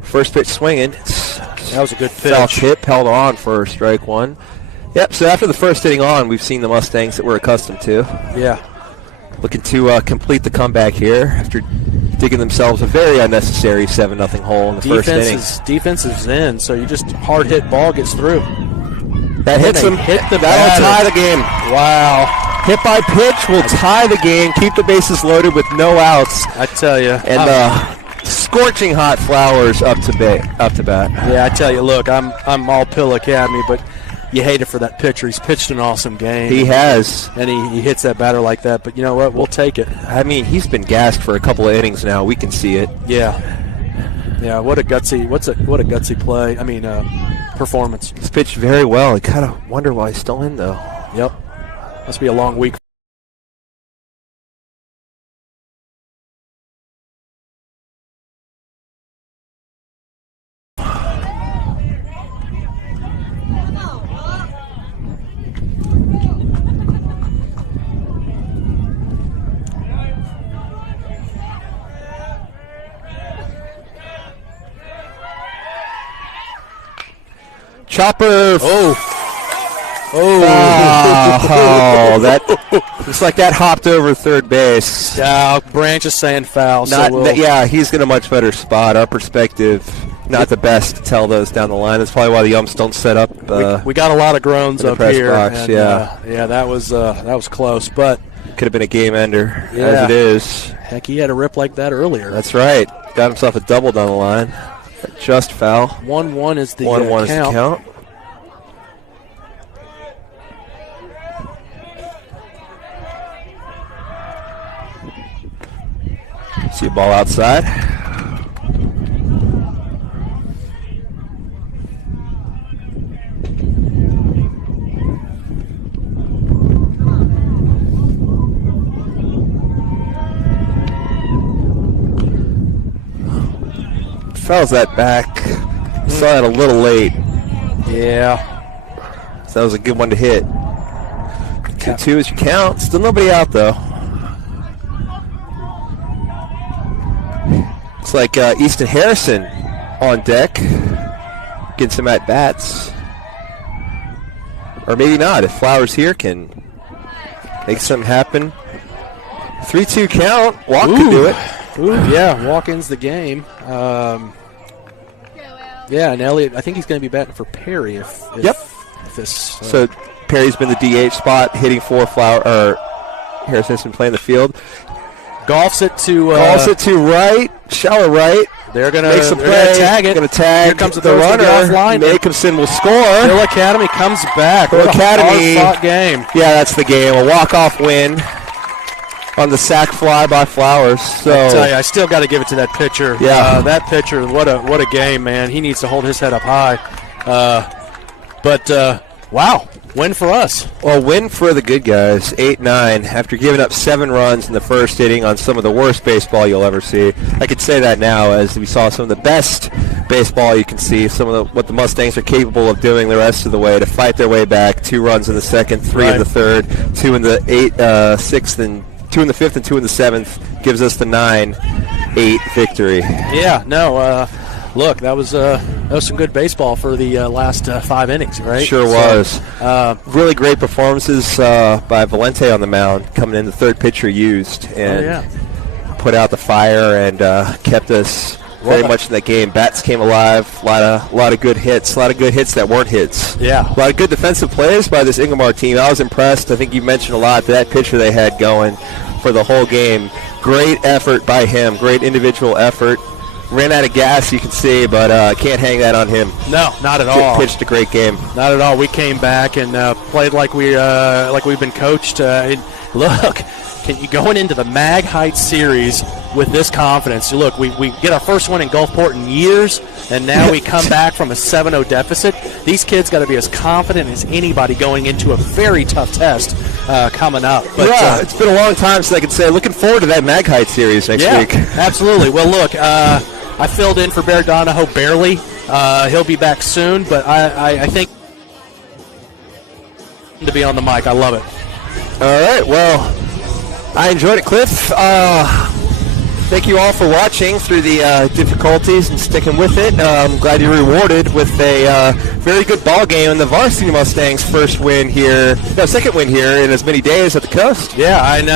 First pitch swinging. That was a good pitch. Foul tip, held on for strike one. Yep, so after the first inning on, we've seen the Mustangs that we're accustomed to. Yeah. Looking to complete the comeback here after digging themselves a very unnecessary 7-0 hole in the first inning. Defense is in, so you just hard hit ball gets through. That hits them. That'll tie the game. Wow. Hit by pitch will tie the game, keep the bases loaded with no outs. I tell you. And scorching hot Flowers up to bat. Yeah, I tell you, look, I'm all Pill Academy, but you hate it for that pitcher. He's pitched an awesome game. He has. And he hits that batter like that. But you know what? We'll take it. I mean, he's been gassed for a couple of innings now. We can see it. Yeah. Yeah, what a gutsy play. I mean, performance. He's pitched very well. I kind of wonder why he's still in, though. Yep. Must be a long week. Chopper. Oh, that looks like that hopped over third base. Yeah, Branch is saying foul. He's in a much better spot. Our perspective, not the best to tell those down the line. That's probably why the umps don't set up. We got a lot of groans up here. Box, and, that was close, but could have been a game ender as it is. Heck, he had a rip like that earlier. That's right. Got himself a double down the line. Just foul. 1-1 is the 1-1 is the count. See a ball outside. Fouls that back. Saw that a little late. Yeah. So that was a good one to hit. 2-2 is your count. Still nobody out, though. Looks like Easton Harrison on deck. Getting some at-bats. Or maybe not. If Flowers here can make something happen. 3-2 count. Walk could do it. Ooh, yeah, Walk-in's the game. And Elliott, I think he's going to be batting for Perry if this. So Perry's been the DH spot, hitting for Harrison's been playing the field. Golfs it to right, shallow right. They're going to tag it. Going to tag. Here comes the runner. Jacobson will score. Hill Academy comes back. Hill Academy. Hard-fought game. Yeah, that's the game. A walk-off win on the sac fly by Flowers. So I tell you, I still got to give it to that pitcher. Yeah, that pitcher. What a game, man. He needs to hold his head up high. Wow, win for us. Well, win for the good guys. 8-9 after giving up 7 runs in the first inning on some of the worst baseball you'll ever see. I could say that now as we saw some of the best baseball you can see. Some of what the Mustangs are capable of doing the rest of the way to fight their way back. 2 runs in the second, 3 in the third, 2 in the 6th, and 2 in the 5th and 2 in the 7th gives us the 9-8 victory. Yeah, no, look, that was some good baseball for the last 5 innings, right? Sure was. Really great performances by Valente on the mound, coming in the third pitcher used, and put out the fire and kept us very much in that game. Bats came alive. A lot of good hits. A lot of good hits that weren't hits. Yeah. A lot of good defensive plays by this Ingomar team. I was impressed. I think you mentioned a lot that pitcher they had going for the whole game. Great effort by him. Great individual effort. Ran out of gas, you can see, but can't hang that on him. No, not at all. Pitched a great game. Not at all. We came back and played like we've been coached. Look, going into the Mag Heights series with this confidence. Look, we get our first one in Gulfport in years, and now we come back from a 7-0 deficit. These kids got to be as confident as anybody going into a very tough test coming up. But, yeah, it's been a long time since I can say looking forward to that Mag Heights series next week. Absolutely. Well, look, I filled in for Bear Donahoe barely. He'll be back soon, but I think to be on the mic. I love it. All right, well, I enjoyed it, Cliff. Thank you all for watching through the difficulties and sticking with it. I'm glad you're rewarded with a very good ball game and the Varsity Mustangs' second win here in as many days at the Coast. Yeah, and